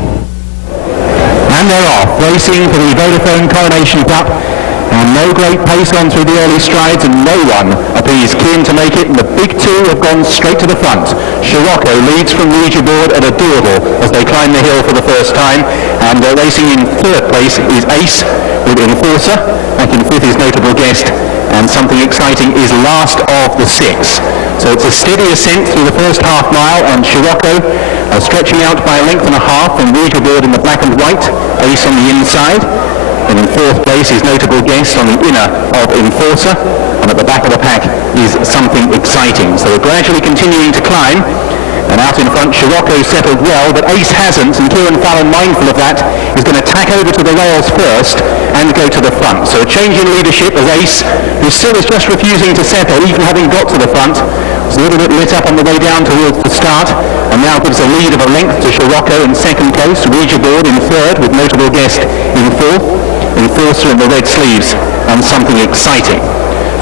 And they're off, racing for the Vodafone Coronation Cup. And no great pace on through the early strides, and no one appears keen to make it, and the big 2 have gone straight to the front. Scirocco leads from Ouija Board at a doable as they climb the hill for the first time, and racing in 3rd place is Ace with Enforcer. Back in 5th is Notable Guest, and Something Exciting is last of the 6. So it's a steady ascent through the first half mile, and Scirocco stretching out by 1.5 lengths from Ouija Board in the black and white, Ace on the inside. And in 4th place is Notable Guest on the inner of Enforcer, and at the back of the pack is Something Exciting. So we're gradually continuing to climb, and out in front Scirocco settled well, but Ace hasn't, and Kieran Fallon, mindful of that, is going to tack over to the rails first and go to the front. So a change in leadership as Ace, who still is just refusing to settle, even having got to the front, was a little bit lit up on the way down towards the start, and now gives a lead of 1 length to Scirocco in 2nd place, Ouija Board in 3rd with Notable Guest in 4th, Enforcer in the red sleeves, and Something Exciting.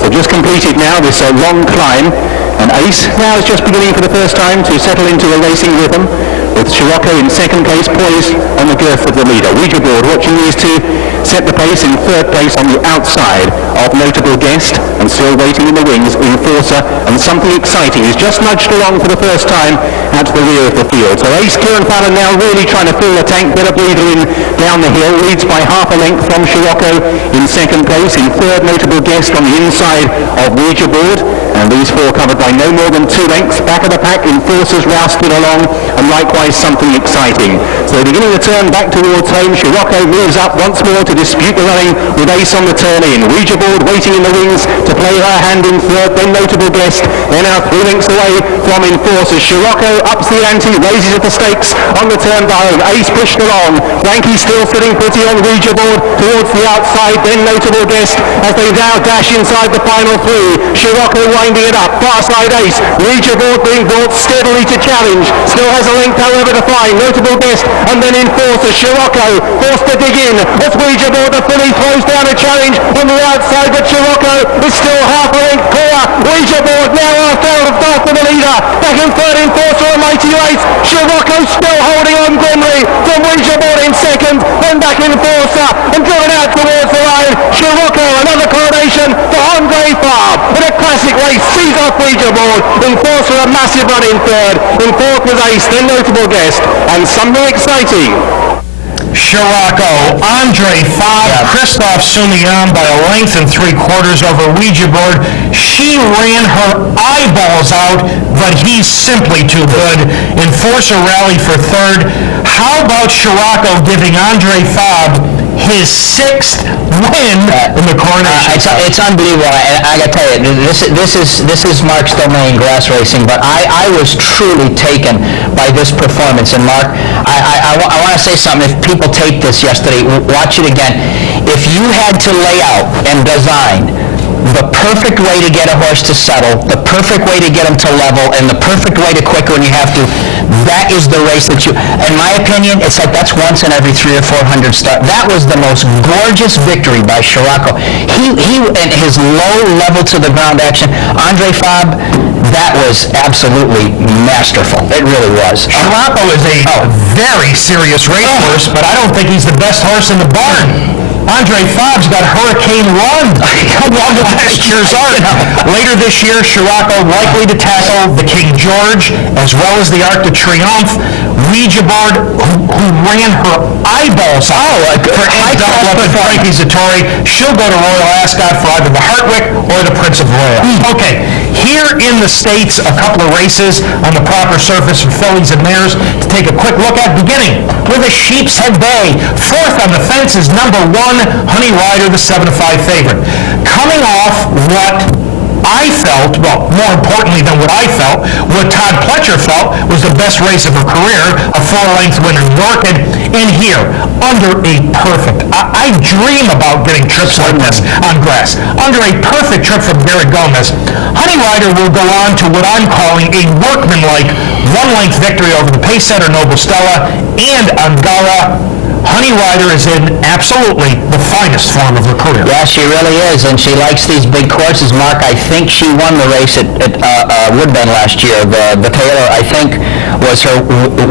So just completed now this long climb, and Ace now is just beginning for the first time to settle into a racing rhythm, with Scirocco in 2nd place, poised on the girth of the leader. Ouija Board watching these 2 set the pace in 3rd place on the outside of Notable Guest, and still waiting in the wings, Enforcer, and Something Exciting is just nudged along for the first time out to the rear of the field. So Ace, Kieran Fallon now really trying to fill the tank, get a breather in down the hill, leads by 1/2 length from Scirocco in 2nd place. In 3rd, Notable Guest on the inside of Ouija Board, and these 4 covered by no more than 2 lengths. Back of the pack, Enforcer's rousted along, and likewise Something Exciting. So beginning the turn back towards home, Scirocco moves up once more to dispute the running with Ace on the turn in. Ouija Board waiting in the wings to play her hand in 3rd, then Notable Guest. They're now 3 lengths away from Enforcer. Scirocco ups the ante, raises at the stakes on the turn by home. Ace pushed along. Frankie still sitting pretty on Ouija Board towards the outside, then Notable Guest as they now dash inside the final 3. Scirocco winding it up. Far side Ace. Ouija Board being brought steadily to challenge. Still has a length however to find. Notable Guest and then Enforcer. Scirocco forced to dig in as Ouija Board, the filly, throws down a challenge on the outside, but Scirocco is still 1/2 length clear. Ouija Board now after the leader. Back in 3rd, Enforcer, a mighty race. Scirocco still holding on grimly from Ouija Board in 2nd, then back Enforcer and driven out towards the line. Scirocco, another coronation for Andre Farb in a classic race, sees off Ouija Board. Enforcer, a massive run in 3rd. In 4th was Ace, then Notable Guest, and Something Exciting. Scirocco, Andre Fob, Christophe Soumillon by a length and 3/4 over Ouija board. She ran her eyeballs out, but he's simply too good. Enforcer rally for third. How about Scirocco giving Andre Fob his 6th win in the coronation? It's unbelievable. I got to tell you, this is Mark's domain, grass racing, but I was truly taken by this performance. And Mark, I want to say something. If people taped this yesterday, watch it again. If you had to lay out and design the perfect way to get a horse to settle, the perfect way to get him to level, and the perfect way to quick when you have to, that is the race that you, in my opinion, it's like that's once in every 300 or 400 start. That was the most gorgeous victory by Scirocco. He and his low level to the ground action, Andre Fob, that was absolutely masterful. It really was. Scirocco is a very serious racehorse, but I don't think he's the best horse in the barn. Andre Fob's got Hurricane Run along with last year's art. Later this year, Scirocco likely to tackle the King George as well as the Arc de Triomphe. Ouija board, who ran her eyeballs out for NWF Frankie Zattori. She'll go to Royal Ascot for either the Hartwick or the Prince of Wales. Okay, here in the States, a couple of races on the proper surface for fillies and mares to take a quick look at, beginning with a Sheep's Head Bay. Fourth on the fence is number 1, Honey Rider, the 7-5 favorite. Coming off what I felt, well, more importantly than what I felt, what Todd Pletcher felt was the best race of her career, a 4-length win in Orchid, and here, under a perfect, I dream about getting trips like this on grass, under a perfect trip from Garrett Gomez. Honey Rider will go on to what I'm calling a workmanlike 1-length victory over the pace setter Noble Stella and Angara. Honey Rider is in absolutely the finest form of her career. Yeah, she really is, and she likes these big courses. Mark, I think she won the race at Woodbend last year. The Taylor, I think, was her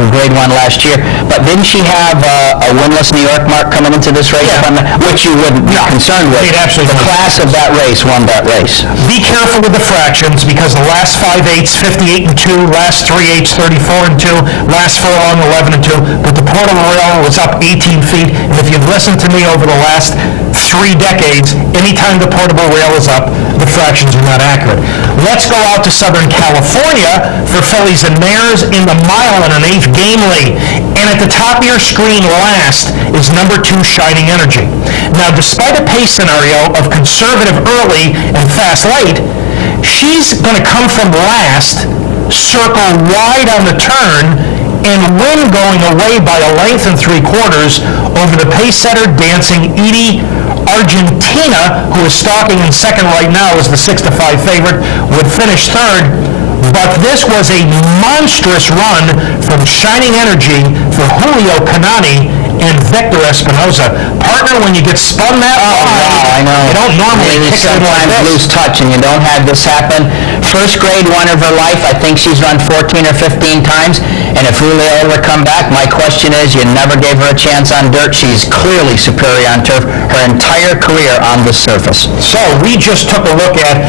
grade 1 last year. But didn't she have a winless New York mark coming into this race? Yeah. Which you wouldn't be concerned with. Absolutely. The class of that race won that race. Be careful with the fractions, because the last 5/8s, 58-2, last 3/8s, 34-2, last furlong, 11-2, but the portable rail was up 18 feet, and if you've listened to me over the last 3 decades, anytime the portable rail is up, the fractions are not accurate. Let's go out to Southern California for fillies and mares in the 1.125 Gamely. And at the top of your screen last is number 2, Shining Energy. Now, despite a pace scenario of conservative early and fast late, she's going to come from last, circle wide on the turn, and win going away by a length and 3/4 over the pace setter Dancing Edie. Argentina, who is stalking in second right now as the 6-5 favorite, would finish third. But this was a monstrous run from Shining Energy for Julio Canani and Victor Espinoza. Partner, when you get spun that wide, I know. you don't normally kick it in like sometimes this. lose touch, and you don't have this happen. First grade 1 of her life, I think she's run 14 or 15 times, and if Julio ever come back, my question is, you never gave her a chance on dirt. She's clearly superior on turf her entire career on the surface. So we just took a look at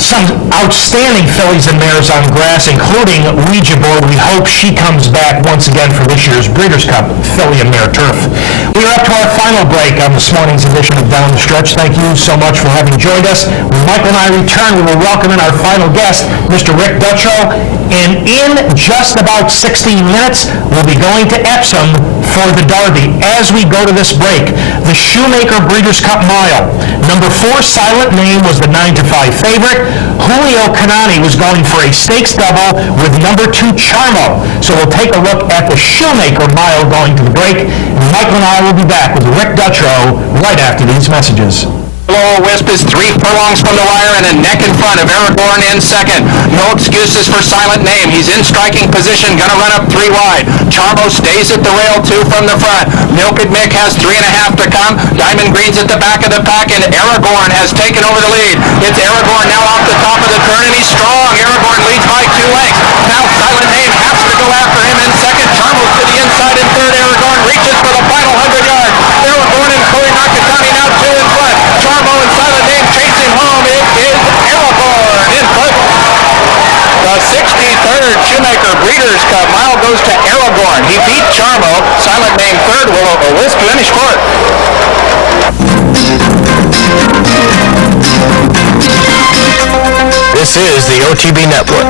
some outstanding fillies and mares on grass, including Ouija board. We hope she comes back once again for this year's Breeders' Cup filly and mare turf. We are up to our final break on this morning's edition of Down the Stretch. Thank you so much for having joined us. When Michael and I return, we will welcome in our final guest, Mr. Rick DUTROW, and in just about 16 minutes, we'll be going to Epsom for the Derby. As we go to this break, the Shoemaker Breeders' Cup Mile. Number 4, Silent Name, was the 9-5 favorite. Julio Canani was going for a stakes double with number 2, Charmo. So we'll take a look at the Shoemaker Mile going to the break. And Michael and I will be back with Rick DUTROW right after these messages. Lower Wisp is 3 furlongs from the wire and a neck in front of Aragorn in second. No excuses for Silent Name. He's in striking position, gonna run up 3 wide. Charmo stays at the rail 2 from the front. Milked Mick has 3.5 to come. Diamond Green's at the back of the pack, and Aragorn has taken over the lead. It's Aragorn now off the top of the turn, and he's strong. Aragorn leads by 2 lengths. Now Silent Name has to go after him in second. Charmo's to the inside in third. Aragorn reaches for the final 100 yards. Aragorn and Corey Nakatani now 2 in front. Charmo and Silent Name chasing home. It is Aragorn in front. The 63rd Shoemaker Breeders' Cup Mile goes to Aragorn. He beat Charmo. Silent Name third. Will This is the OTB Network.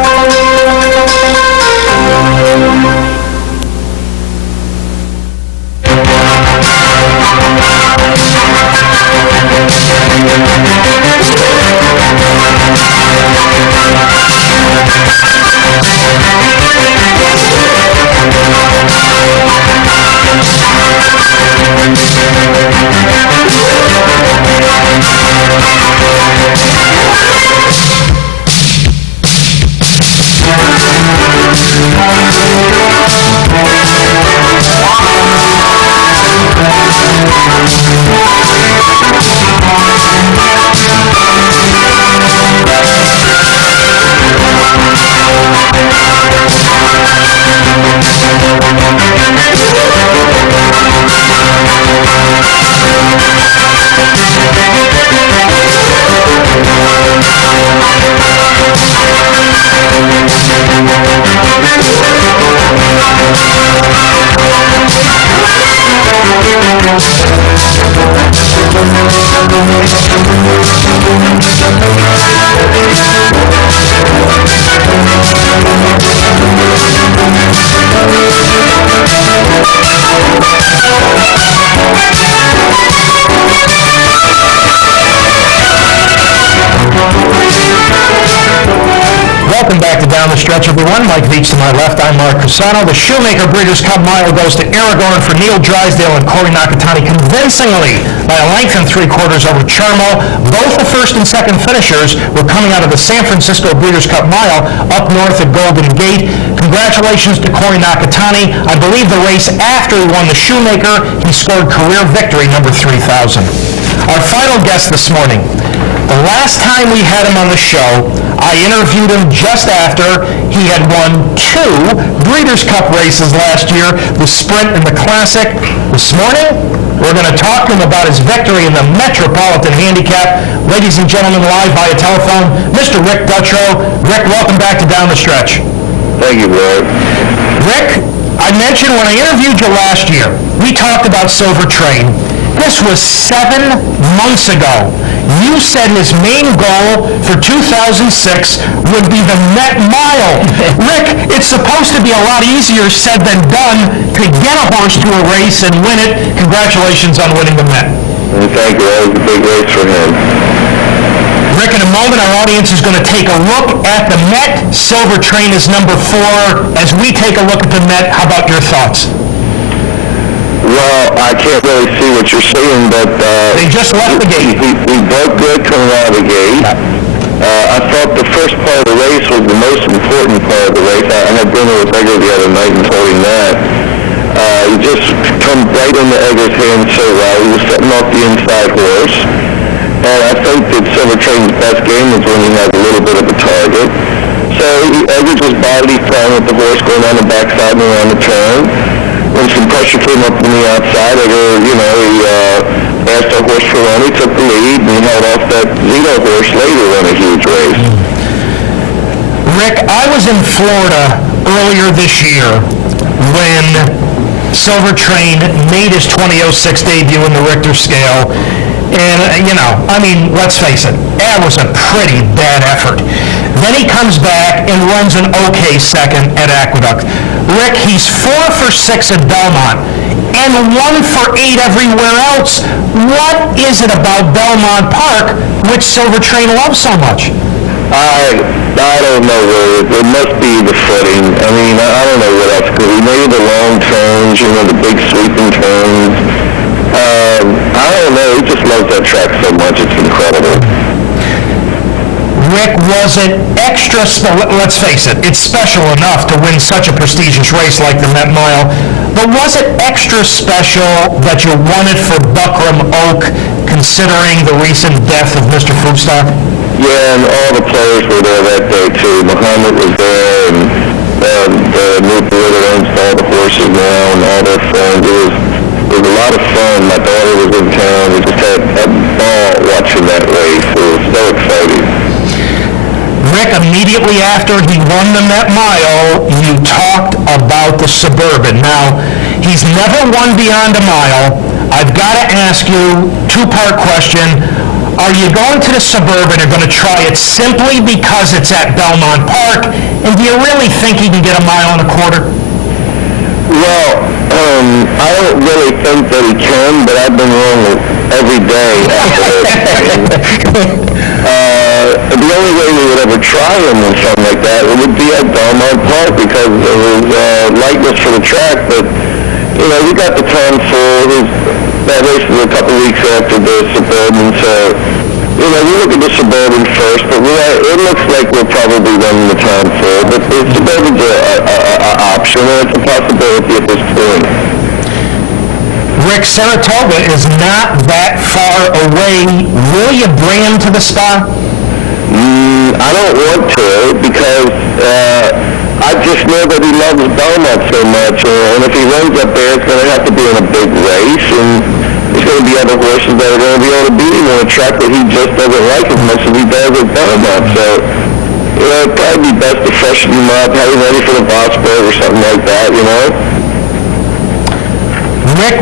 Welcome back to Down the Stretch, everyone. Mike VIETCH to my left. I'm Mark CUSANO. The Shoemaker Breeders' Cup Mile goes to Aragorn for Neil Drysdale and Corey Nakatani convincingly by a length and 3/4 over Charmo. Both the first and second finishers were coming out of the San Francisco Breeders' Cup Mile up north at Golden Gate. Congratulations to Corey Nakatani. I believe the race after he won the Shoemaker, he scored career victory number 3,000. Our final guest this morning. The last time we had him on the show, I interviewed him just after he had won 2 Breeders' Cup races last year, the Sprint and the Classic. This morning, we're going to talk to him about his victory in the Metropolitan Handicap. Ladies and gentlemen, live via telephone, Mr. Rick DUTROW. Rick, welcome back to Down the Stretch. Thank you, Brad. Rick, I mentioned when I interviewed you last year, we talked about Silver Train. This was 7 months ago. You said his main goal for 2006 would be the Met Mile. Rick, it's supposed to be a lot easier said than done to get a horse to a race and win it. Congratulations on winning the Met. Thank you. That was a big race for him. Rick, in a moment, our audience is going to take a look at the Met. Silver Train is number 4. As we take a look at the Met, how about your thoughts? Well, I can't really see what you're saying, but They just left the gate. we broke good coming out of the gate. I thought the first part of the race was the most important part of the race. I had dinner with Edgar the other night and told him that. He just come right into Edgar's hands so well. He was setting off the inside horse. And I think that Silver Train's best game is when he has a little bit of a target. So Edgar just bodily flying with the horse going on the backside and around the turn. When some pressure came up from the outside, he asked our horse for run. He took the lead and held off that Zito horse later in a huge race. Rick, I was in Florida earlier this year when Silver Train made his 2006 debut in the Richter scale. And, let's face it, that was a pretty bad effort. Then he comes back and runs an okay second at Aqueduct. Rick, he's 4 for 6 at Belmont and 1 for 8 everywhere else. What is it about Belmont Park which Silver Train loves so much? I don't know, really. It must be the footing. I don't know what else, because he made the long turns, the big sweeping turns. I don't know, he just loves that track so much, it's incredible. Rick, was it extra, let's face it, it's special enough to win such a prestigious race like the Met Mile, but was it extra special that you won it for Buckram Oak, considering the recent death of Mr. Foodstock? Yeah, and all the players were there that day too. Muhammad was there, and the new boy that owns all the horses now, and all their friends. It was a lot of fun. My daughter was in town. We just had a ball watching that race. It was so exciting. Rick, immediately after he won the Met Mile, you talked about the Suburban. Now, he's never won beyond a mile. I've got to ask you, 2-part question. Are you going to the Suburban or going to try it simply because it's at Belmont Park? And do you really think you can get a mile and a quarter? Well, I don't really think that he can, but I've been wrong every day after this. The only way we would ever try him in something like that, it would be at Belmont Park because of his likeness for the track. But, you know, we got the time full. That race is a couple weeks after the Suburban, so, you know, we look at the Suburban first, but it looks like we're probably running the time full. But the Suburban's an option, and it's a possibility at this point. Rick, Saratoga is not that far away. Will you bring him to the Spa? I don't want to because I just know that he loves Belmont so much, and if he runs up there, it's going to have to be in a big race, and there's going to be other horses that are going to be able to beat him on a track that he just doesn't like as much as he does at Belmont. So, you know, it'd probably be best to freshen him up, have him ready for the Vosburg or something like that, you know? Rick,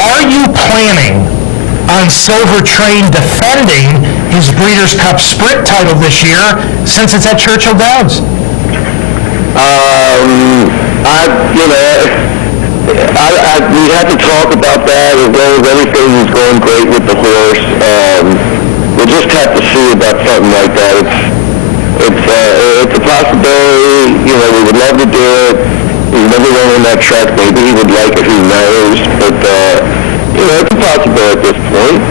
are you planning on Silver Train defending his Breeders' Cup Sprint title this year since it's at Churchill Downs? We had to talk about that as well as everything is going great with the horse. We'll just have to see about something like that. It's a possibility. You know, we would love to do it. He's never run on that track. Maybe he would like it. Who knows? But you know, it's a possibility at this point.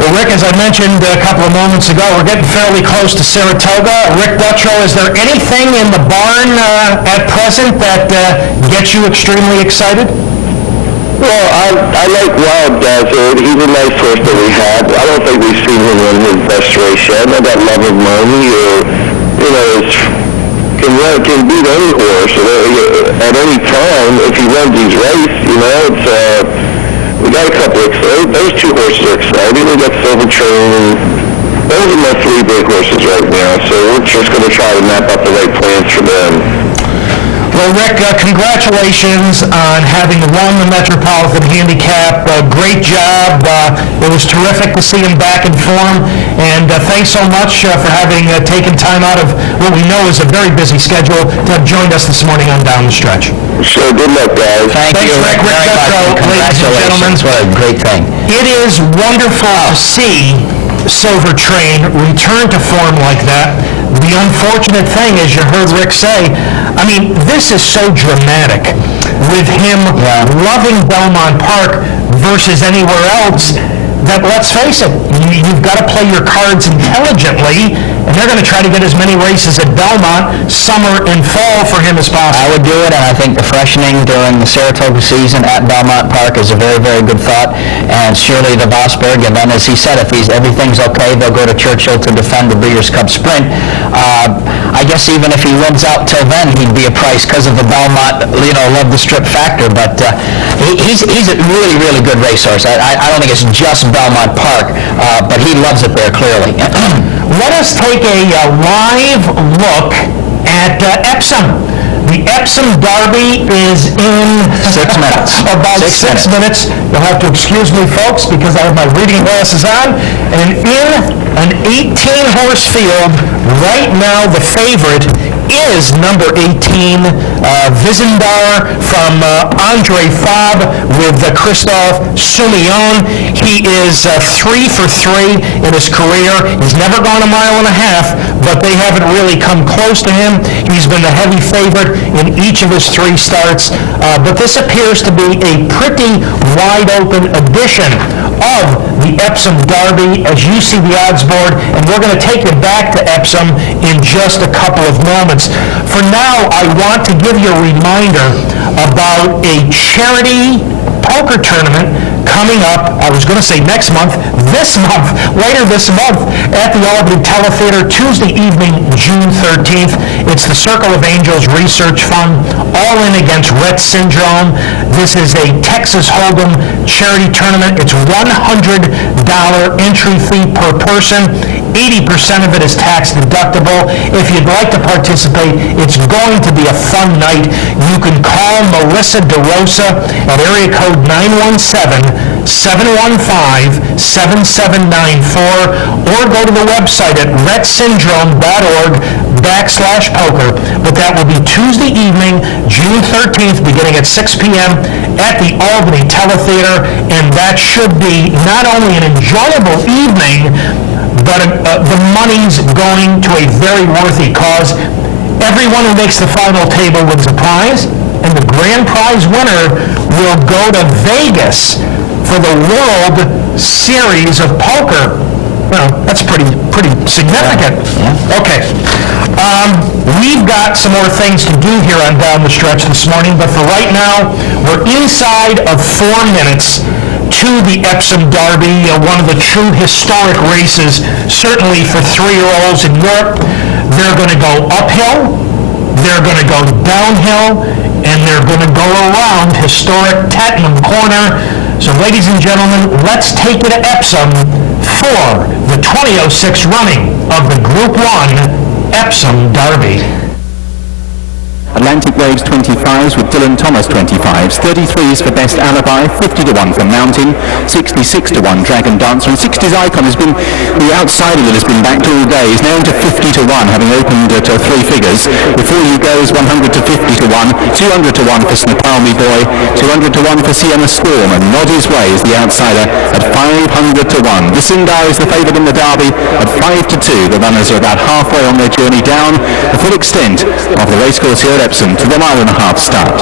Well, Rick, as I mentioned a couple of moments ago, we're getting fairly close to Saratoga. Rick Duttrow, is there anything in the barn at present that gets you extremely excited? Well, I like Wild Desert. He's a nice horse that we have. I don't think we've seen him run his best race yet. I know that Love of Money, you know, can beat any horse at any time if he runs his race. You know, we got a couple of those two horses are exciting. We got Silver Train, and those are my three big horses right now. So we're just going to try to map out the right plans for them. Well, Rick, congratulations on having won the Metropolitan Handicap. Great job. It was terrific to see him back in form. And thanks so much for having taken time out of what we know is a very busy schedule to have joined us this morning on Down the Stretch. Sure, good luck, guys. Thanks, Rick. Rick Duttrow, ladies and gentlemen. What a great thing. It is wonderful to see Silver Train return to form like that. The unfortunate thing, as you heard Rick say, I mean, this is so dramatic with him loving Belmont Park versus anywhere else that, let's face it, you've got to play your cards intelligently, and they're going to try to get as many races at Belmont, summer and fall, for him as possible. I would do it, and I think the freshening during the Saratoga season at Belmont Park is a very, very good thought, and surely the Vosburg, and then as he said, if everything's okay, they'll go to Churchill to defend the Breeders' Cup Sprint. I guess even if he wins out till then, he'd be a price because of the Belmont, you know, love the strip factor, but he's a really, really good racehorse. I don't think it's just Belmont Park, but he loves it there, clearly. Let us take a live look at Epsom. The Epsom Derby is in 6 minutes. About 6 minutes. You'll have to excuse me, folks, because I have my reading glasses on. And in an 18-horse field, right now the favorite is number 18, Vizindar from Andre Fabre with Christophe Soumillon. He is 3 for 3 in his career. He's never gone a mile and a half, but they haven't really come close to him. He's been the heavy favorite in each of his 3 starts, but this appears to be a pretty wide-open edition of the Epsom Derby as you see the odds board, and we're going to take you back to Epsom in just a couple of moments. For now, I want to give you a reminder about a charity poker tournament coming up, I was going to say next month, later this month, at the Albany Teletheater, Tuesday evening, June 13th. It's the Circle of Angels Research Fund, all in against Rett syndrome. This is a Texas Hold'em charity tournament. It's $100 entry fee per person. 80% of it is tax deductible. If you'd like to participate, it's going to be a fun night. You can call Melissa DeRosa at area code 917-715-7794 or go to the website at rhettsyndrome.org/poker. But that will be Tuesday evening, June 13th, beginning at 6 p.m. at the Albany Teletheater, and that should be not only an enjoyable evening, but the money's going to a very worthy cause. Everyone who makes the final table wins a prize, and the grand prize winner will go to Vegas for the World Series of Poker. Well, that's pretty significant. Okay. We've got some more things to do here on Down the Stretch this morning, but for right now, we're inside of 4 minutes to the Epsom Derby, one of the true historic races, certainly for 3-year-olds in Europe. They're going to go uphill, they're going to go downhill, and they're going to go around historic Tettenham Corner. So ladies and gentlemen, let's take you to Epsom for the 2006 running of the Group 1 Epsom Derby. Atlantic Waves 25s with Dylan Thomas 25s, 33s for Best Alibi, 50-1 for Mountain, 66-1 Dragon Dancer, and 60s Icon has been the outsider that has been backed all day. He's now into 50-1, having opened at 3 figures. Before you go is 100 to 50-1, 200 to 1 for Snapalmi Boy, 200 to 1 for Sienna Storm, and Noddy's Way is the outsider at 500 to 1. Visindar is the favourite in the Derby at 5 to 2. The runners are about halfway on their journey down the full extent of the racecourse here at Epsom to the 1.5-mile start.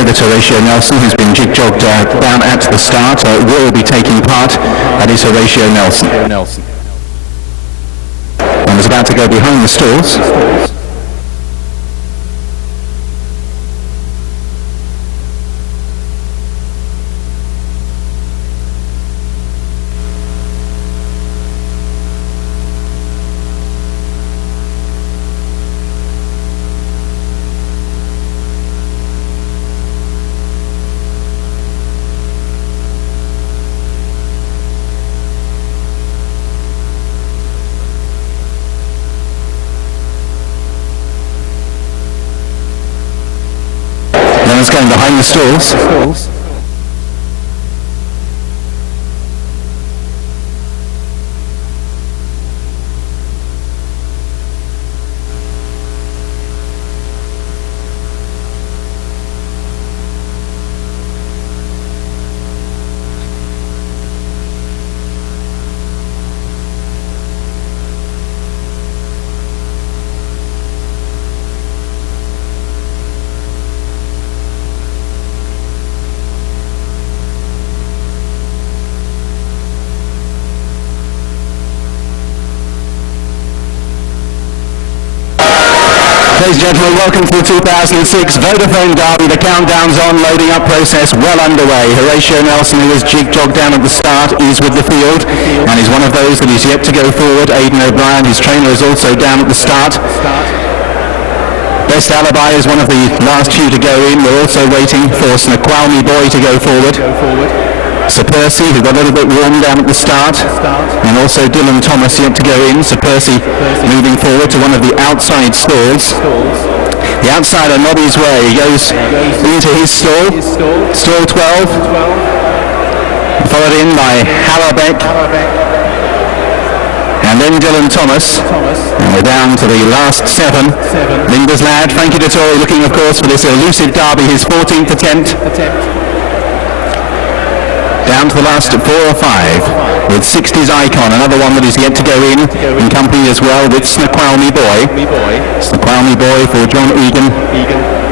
know that Horatio Nelson, who's been jig-jogged down at the start, will be taking part. That is Horatio Nelson. And is about to go behind the stalls. Then it's going behind the stalls. Ladies and gentlemen, welcome to the 2006 Vodafone Derby. The countdown's on, loading up process well underway. Horatio Nelson, who was jig-jogged down at the start, is with the field, and he's one of those that is yet to go forward. Aidan O'Brien, his trainer, is also down at the start. Best Alibi is one of the last few to go in. We're also waiting for Snoqualmie Boy to go forward. Sir Percy, who got a little bit warm down at the start, and also Dylan Thomas yet to go in. Sir Percy moving forward to one of the outside stalls. The outsider Nobby's Way goes into his stall, stall 12, followed in by Harrabeck, and then Dylan Thomas, and we're down to the last 7. Linda's Lad, Frankie Dettori looking of course for this elusive derby, his 14th attempt. Down to the last 4 or 5 with 60's Icon, another one that is yet to go in company as well with Snoqualmie Boy. Snoqualmie Boy for John Egan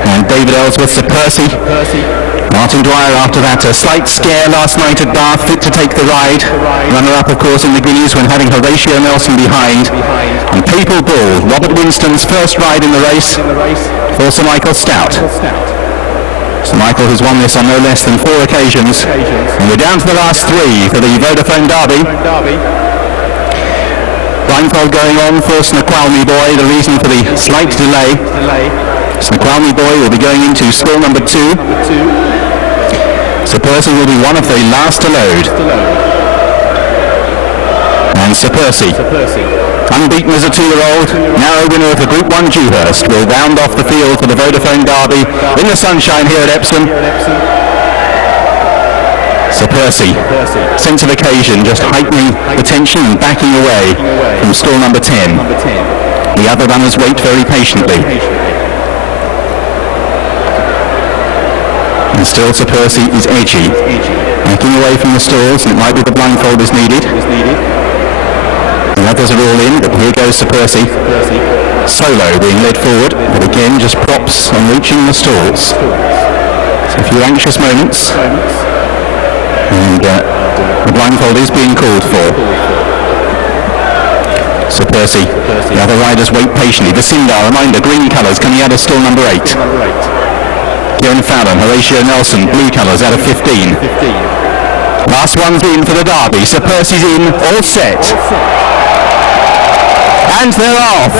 and David Ellsworth. Sir Percy. Martin Dwyer after that. A slight scare last night at Bath, fit to take the ride. Runner-up of course in the Guineas when having Horatio Nelson behind. And Papal Bull, Robert Winston's first ride in the race for Sir Michael Stout. Sir Michael has won this on no less than 4 occasions. And we're down to the last 3 for the Vodafone Derby. Blindfold going on for Snoqualmie Boy, the reason for the slight delay. Snoqualmie Boy will be going into stall number 2. Sir Percy will be one of the last to load. And Sir Percy, unbeaten as a 2-year-old, narrow winner of the Group 1 Dewhurst, will round off the field for the Vodafone Derby in the sunshine here at Epsom. Sir Percy, sense of occasion, just heightening the tension and backing away from stall number 10. The other runners wait very patiently. And still Sir Percy is edgy, backing away from the stalls, and it might be the blindfold is needed. The others are all in, but here goes Sir Percy. Solo being led forward, but again just props on reaching the stalls. So a few anxious moments, and the blindfold is being called for. Sir Percy, the other riders wait patiently. The Sindar, reminder, green colours coming out of stall number 8. Kieran Fallon, Horatio Nelson, blue colours out of 15. Last one's in for the Derby. Sir Percy's in, all set. And they're off.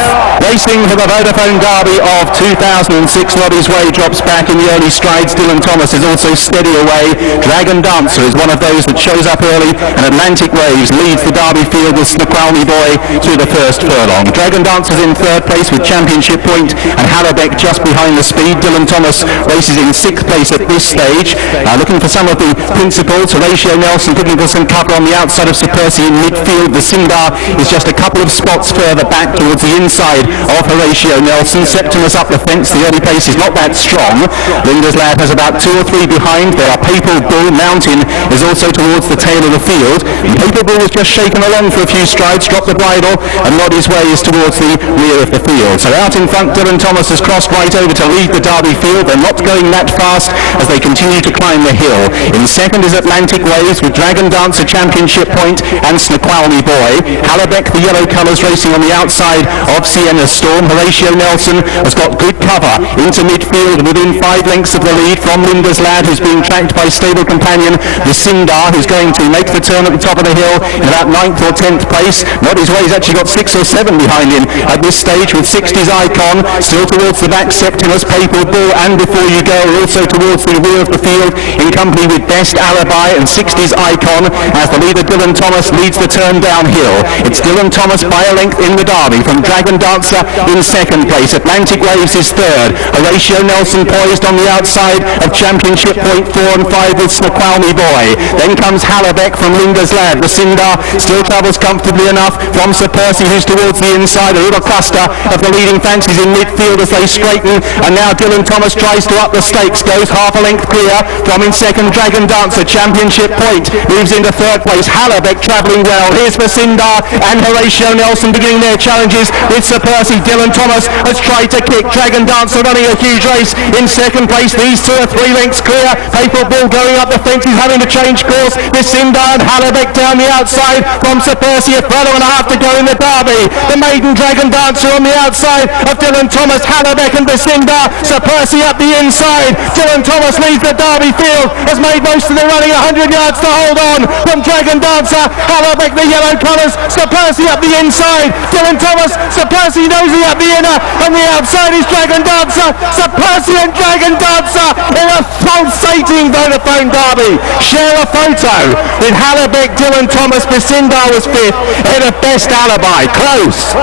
Racing for the Vodafone Derby of 2006. Nobby's Way drops back in the early strides. Dylan Thomas is also steady away. Dragon Dancer is one of those that shows up early, and Atlantic Waves leads the Derby field with Snoqualmie Boy through the first furlong. Dragon Dancer's in 3rd place with Championship Point, and Harrabeck just behind the speed. Dylan Thomas races in 6th place at this stage. Looking for some of the principals. Horatio Nelson looking for some cover on the outside of Sir Percy in midfield. The Sindar is just a couple of spots further back towards the inside of Horatio Nelson. Septimus up the fence. The early pace is not that strong. Linda's Lad has about 2 or 3 behind. There are Papal Bull. Mountain is also towards the tail of the field. And Papal Bull was just shaken along for a few strides, dropped the bridle, and not his way is towards the rear of the field. So out in front, Dylan Thomas has crossed right over to lead the Derby field. They're not going that fast as they continue to climb the hill. In second is Atlantic Waves with Dragon Dancer, Championship Point, and Snoqualmie Boy. Hallebeck, the yellow colours, racing on the outside of Sienna Storm. Horatio Nelson has got good cover into midfield within 5 lengths of the lead from Linda's Lad, who's being tracked by stable companion the Sindar, who's going to make the turn at the top of the hill in about 9th or 10th place. Not his way, he's actually got 6 or 7 behind him at this stage, with 60's Icon still towards the back. Septimus, Papal Bull, and Before You Go are also towards the rear of the field in company with Best Alibi and 60's Icon as the leader Dylan Thomas leads the turn downhill. It's Dylan Thomas by a length in the Derby from Dragon Dancer in second place. Atlantic Waves is third. Horatio Nelson poised on the outside of Championship Point 4 and 5 with Snoqualmie Boy. Then comes Hallebeck from Linda's Lad. The Sindar still travels comfortably enough from Sir Percy, who's towards the inside. A little cluster of the leading fancies in midfield as they straighten, and now Dylan Thomas tries to up the stakes, goes half a length clear from in second Dragon Dancer. Championship Point moves into third place. Hallebeck travelling well. Here's for Sindar and Horatio Nelson beginning their challenges with Sir Percy. Dylan Thomas has tried to kick. Dragon Dancer running a huge race in second place. These two are 3 lengths clear. Papal Bull going up the fence. He's having to change course. With Sindar and Hallebeck down the outside from Sir Percy. A furlong and a half to go in the Derby. The maiden Dragon Dancer on the outside of Dylan Thomas, Hallebeck and Sindar. Sir Percy up the inside. Dylan Thomas leads the Derby field. Has made most of the running, 100 yards to hold on from Dragon Dancer. Hallebeck, the yellow colours. Sir Percy up the inside. Dylan Thomas, Sir Percy nosy up the inner. On the outside is Dragon Dancer. Sir Percy and Dragon Dancer in a pulsating Vodafone Derby. Share a photo with Hallebeck, Dylan Thomas. Sindar was 5th and a Best Alibi. Close.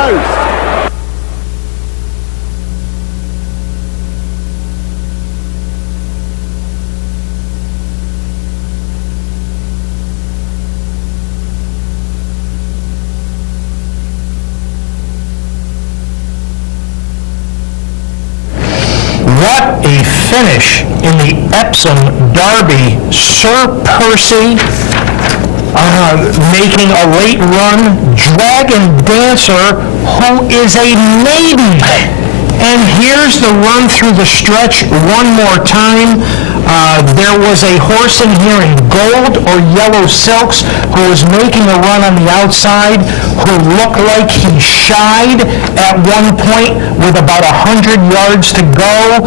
What a finish in the Epsom Derby. Sir Percy making a late run. Dragon Dancer, who is a maiden. And here's the run through the stretch one more time. There was a horse in here in gold or yellow silks who was making a run on the outside, who looked like he shied at one point with about 100 yards to go.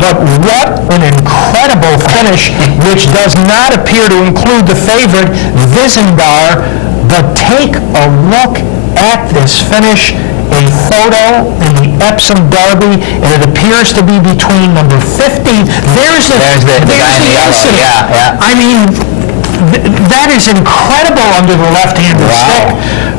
But what an incredible finish, which does not appear to include the favorite, Vizindar. But take a look at this finish. A photo in the Epsom Derby, and it appears to be between number 50. There's the incident. Yeah. I mean, that is incredible under the left-handed stick.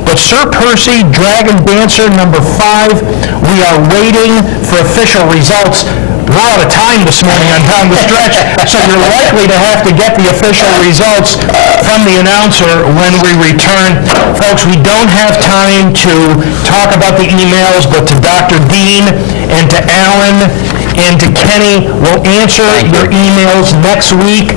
But Sir Percy, Dragon Dancer, number 5, we are waiting for official results. We're out of time this morning on Down the Stretch, so you're likely to have to get the official results from the announcer when we return. Folks, we don't have time to talk about the emails, but to Dr. Dean and to Alan and to Kenny, we'll answer your emails next week.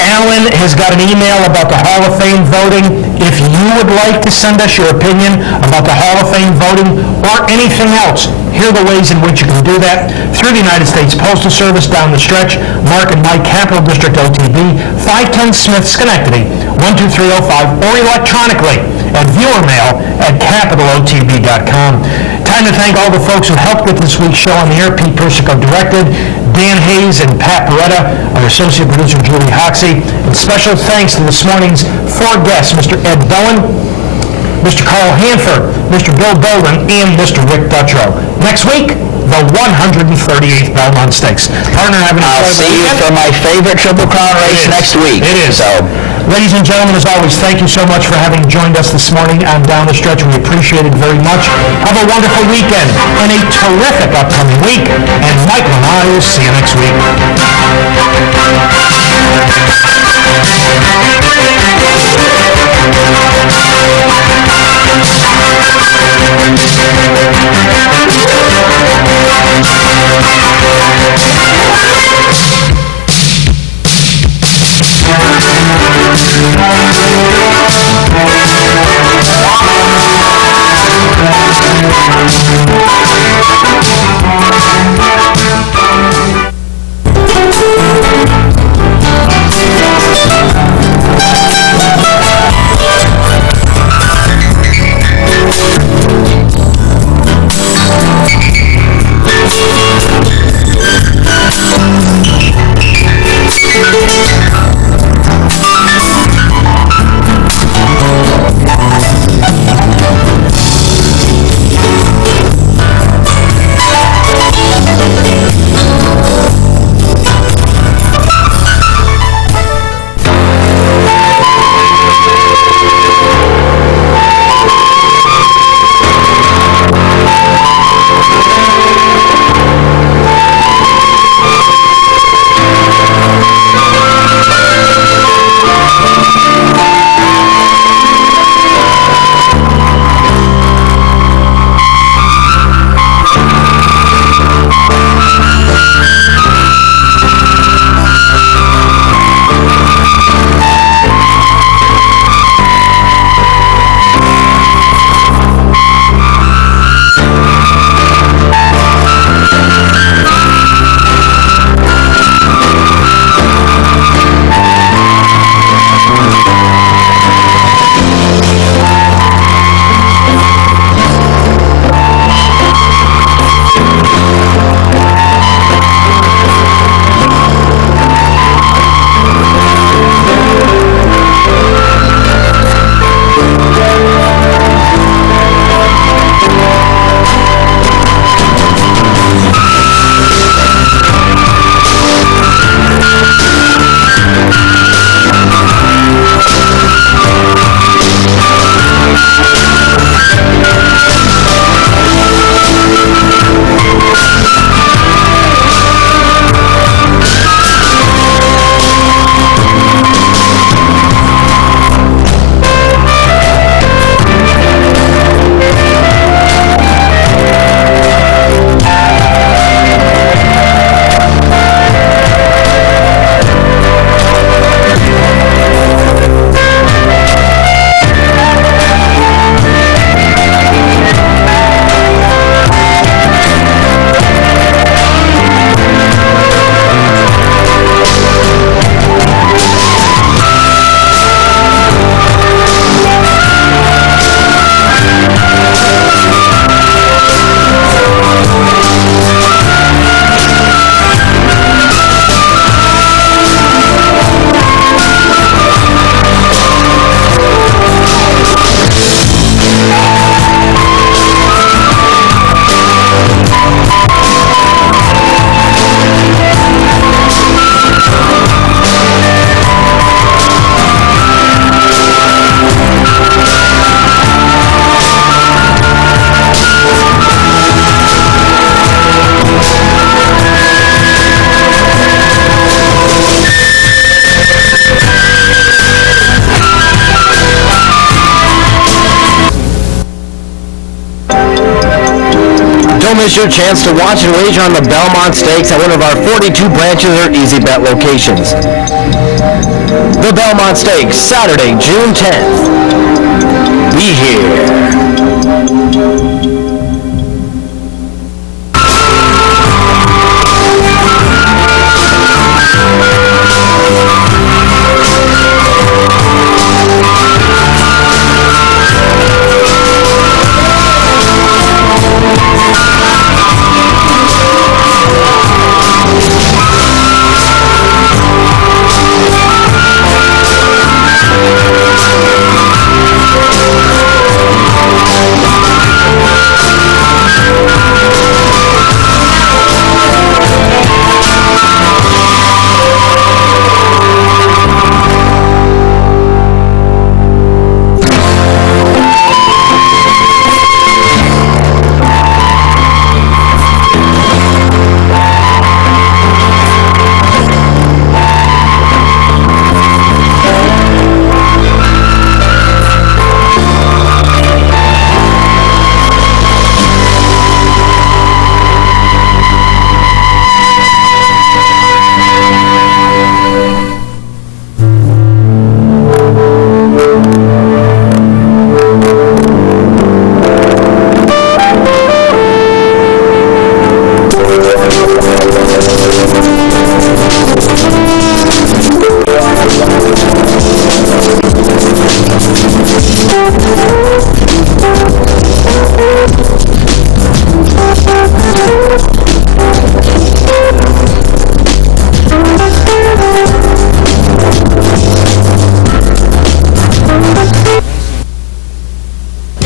Alan has got an email about the Hall of Fame voting. If you would like to send us your opinion about the Hall of Fame voting or anything else, here are the ways in which you can do that. Through the United States Postal Service, Down the Stretch, Mark and Mike, Capital District OTB, 510 Smith, Schenectady, 12305, or electronically at viewermail@capitalotb.com. Time to thank all the folks who helped with this week's show on the air. Pete Persico directed, Dan Hayes and Pat Beretta, our associate producer Julie Hoxie, and special thanks to this morning's 4 guests, Mr. Ed Bowen, Mr. Carl Hanford, Mr. Bill Bolden, and Mr. Rick Dutrow. Next week, the 138th Belmont Stakes. Partner, have an I'll see you for my favorite Triple Crown race next week. It is. So, ladies and gentlemen, as always, thank you so much for having joined us this morning on Down the Stretch. We appreciate it very much. Have a wonderful weekend and a terrific upcoming week. And Michael and I will see you next week. Don't miss your chance to watch and wager on the Belmont Stakes at one of our 42 branches or Easy Bet locations. The Belmont Stakes, Saturday, June 10th. Be here.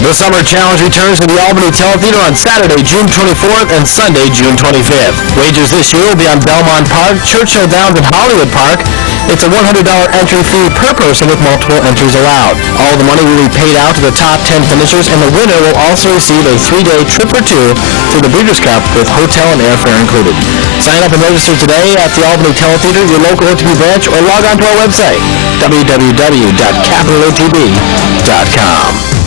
The Summer Challenge returns to the Albany Teletheater on Saturday, June 24th and Sunday, June 25th. Wagers this year will be on Belmont Park, Churchill Downs, and Hollywood Park. It's a $100 entry fee per person with multiple entries allowed. All the money will be paid out to the top 10 finishers, and the winner will also receive a 3-day trip or two through the Breeders' Cup with hotel and airfare included. Sign up and register today at the Albany Teletheater, your local OTB branch, or log on to our website, www.capitalotb.com.